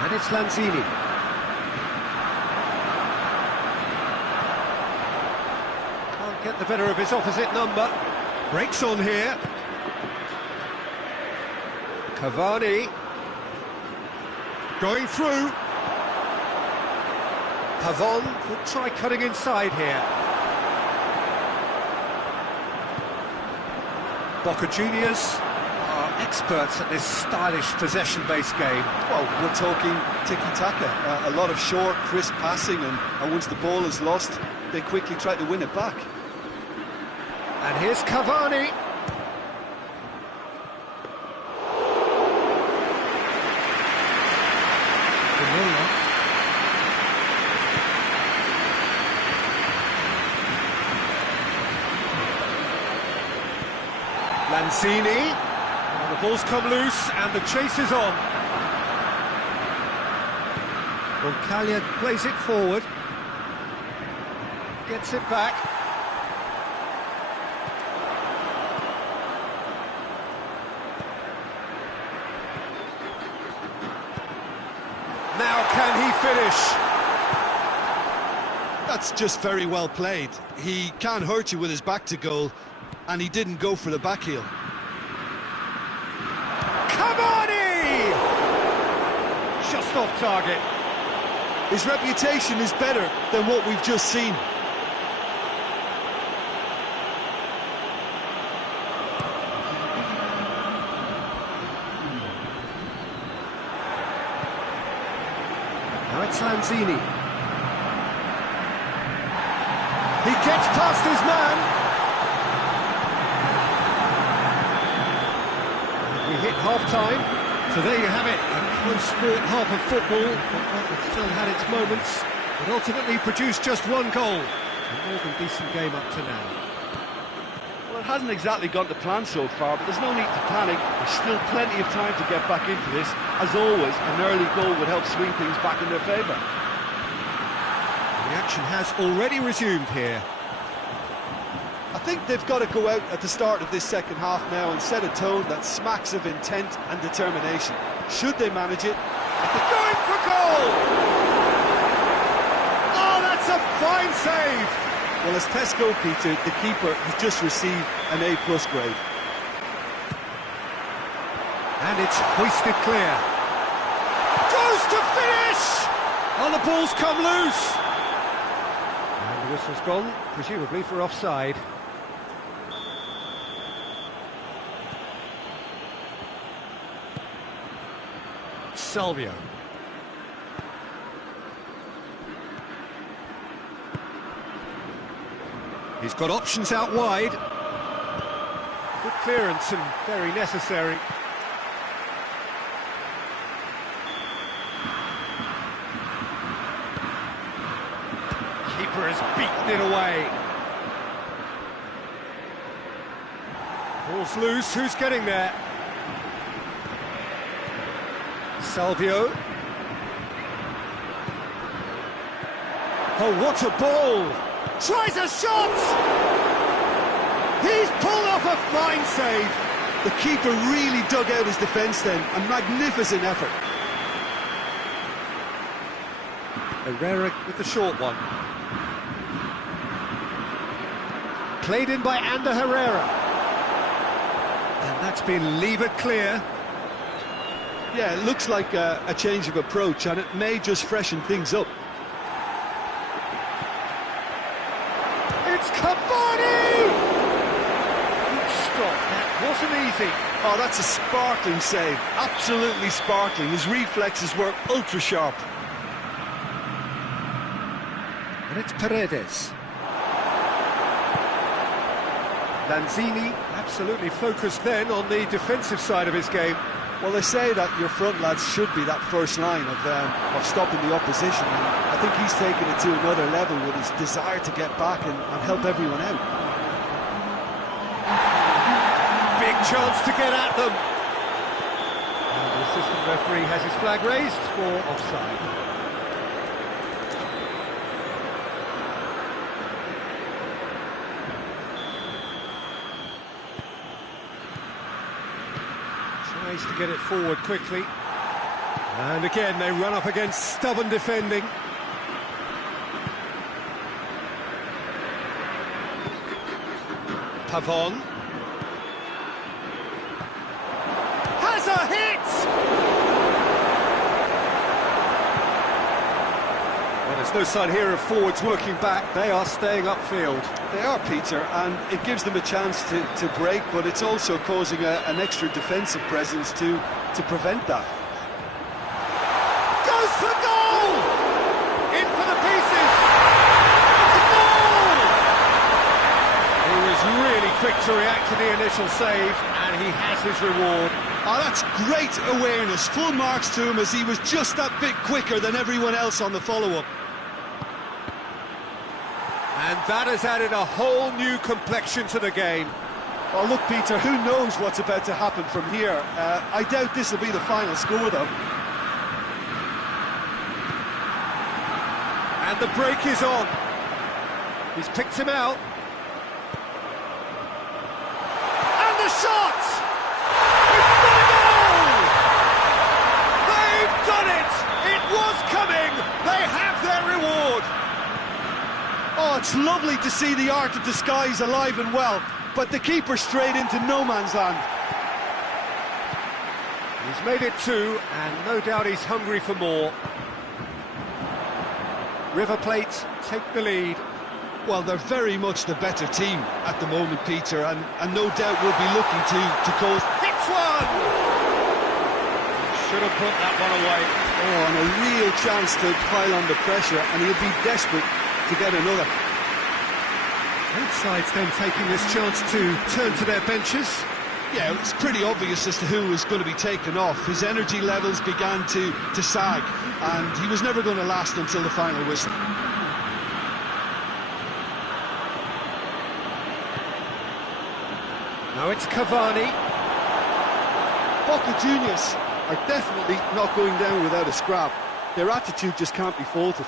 And it's Lanzini. Can't get the better of his opposite number. Breaks on here. Cavani. Going through. Pavon could try cutting inside here. Boca Juniors are experts at this stylish possession-based game. Well, we're talking tiki-taka, a lot of short, crisp passing, and once the ball is lost, they quickly try to win it back. And here's Cavani. Lanzini. And the ball's come loose and the chase is on. Well, plays it forward. Gets it back. Now can he finish? That's just very well played. He can't hurt you with his back to goal, and he didn't go for the back heel. Cavani! Just off target. His reputation is better than what we've just seen. Now it's Lanzini. He gets past his man. We hit half-time, so there you have it. A close-fought half of football, but it still had its moments. It ultimately produced just one goal. A more than decent game up to now. Well, it hasn't exactly gone to plan so far, but there's no need to panic. There's still plenty of time to get back into this. As always, an early goal would help swing things back in their favour. The action has already resumed here. I think they've got to go out at the start of this second half now and set a tone that smacks of intent and determination. Should they manage it? Going for goal! Oh, that's a fine save! Well, as test goalkeeper, the keeper has just received an A+ grade. And it's hoisted clear. Goes to finish! Oh, the ball's come loose! And the whistle's gone, presumably for offside. Salvio. He's got options out wide. Good clearance and very necessary. Keeper has beaten it away. Ball's loose, who's getting there? Salvio. Oh, what a ball! Tries a shot! He's pulled off a fine save. The keeper really dug out his defence then. A magnificent effort. Herrera with the short one. Played in by Ander Herrera. And that's been levered clear. Yeah, it looks like a change of approach, and it may just freshen things up. It's Cavani! Good stop, that wasn't easy. Oh, that's a sparkling save, absolutely sparkling. His reflexes were ultra sharp. And it's Paredes. Lanzini absolutely focused then on the defensive side of his game. Well, they say that your front lads should be that first line of stopping the opposition. And I think he's taken it to another level with his desire to get back and help everyone out. Big chance to get at them. And the assistant referee has his flag raised for offside. Tries to get it forward quickly. And again, they run up against stubborn defending. Pavon. Has a hit! Well, there's no sign here of forwards working back. They are staying upfield. They are, Peter, and it gives them a chance to break, but it's also causing an extra defensive presence to prevent that. Goes for goal! In for the pieces! It's a goal! He was really quick to react to the initial save, and he has his reward. Oh, that's great awareness. Full marks to him as he was just that bit quicker than everyone else on the follow-up. And that has added a whole new complexion to the game. Well, look, Peter, who knows what's about to happen from here? I doubt this will be the final score, though. And the break is on. He's picked him out. And the shot! He's got a goal! They've done it! It was coming! They have their reward! Oh, it's lovely to see the art of disguise alive and well, but the keeper straight into no man's land. He's made it 2, and no doubt he's hungry for more. River Plate take the lead. Well, they're very much the better team at the moment, Peter, and no doubt will be looking to close. Hits one! Should have put that one away. Oh, and a real chance to pile on the pressure, and he'll be desperate to get another. Both sides then taking this chance to turn to their benches. Yeah, it's pretty obvious as to who was going to be taken off. His energy levels began to sag, and he was never going to last until the final whistle. Now it's Cavani. Boca Juniors are definitely not going down without a scrap. Their attitude just can't be faulted.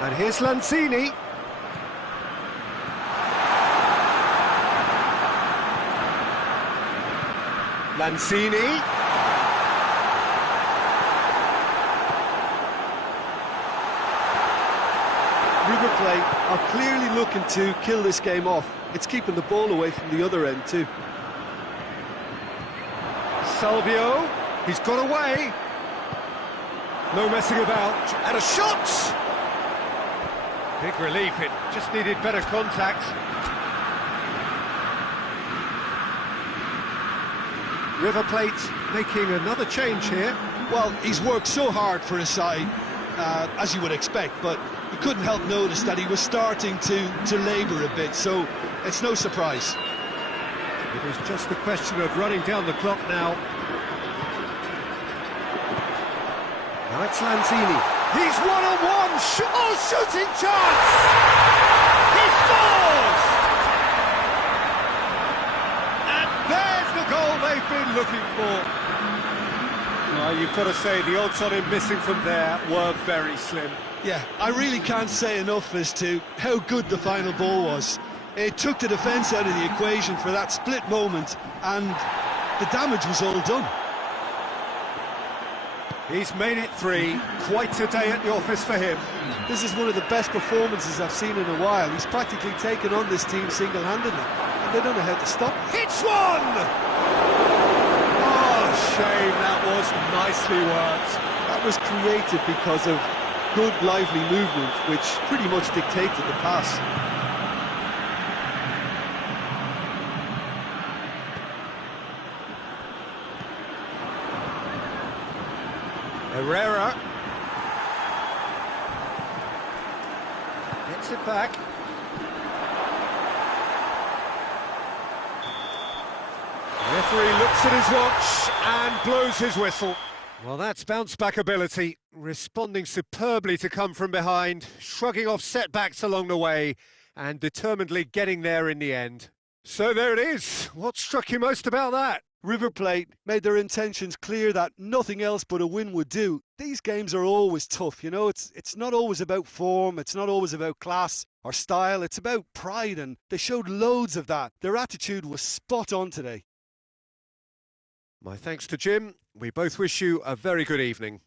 And here's Lanzini. Lanzini. River Plate are clearly looking to kill this game off. It's keeping the ball away from the other end too. Salvio, he's got away. No messing about. And a shot! Big relief, it just needed better contact. River Plate making another change here. Well, he's worked so hard for his side, as you would expect, but you couldn't help notice that he was starting to labour a bit, so it's no surprise. It was just a question of running down the clock now. Now it's Lanzini. He's one-on-one! Oh, shooting chance! He scores! And there's the goal they've been looking for. Well, you've got to say, the odds on him missing from there were very slim. Yeah, I really can't say enough as to how good the final ball was. It took the defence out of the equation for that split moment, and the damage was all done. He's made it 3, quite a day at the office for him. This is one of the best performances I've seen in a while. He's practically taken on this team single-handedly, and they don't know how to stop. Hits one! Oh, shame, that was nicely worked. That was created because of good, lively movement, which pretty much dictated the pass. Herrera gets it back. The referee looks at his watch and blows his whistle. Well, that's bounce-back ability, responding superbly to come from behind, shrugging off setbacks along the way, and determinedly getting there in the end. So there it is. What struck you most about that? River Plate made their intentions clear that nothing else but a win would do. These games are always tough, you know, it's not always about form, it's not always about class or style, it's about pride, and they showed loads of that. Their attitude was spot on today. My thanks to Jim. We both wish you a very good evening.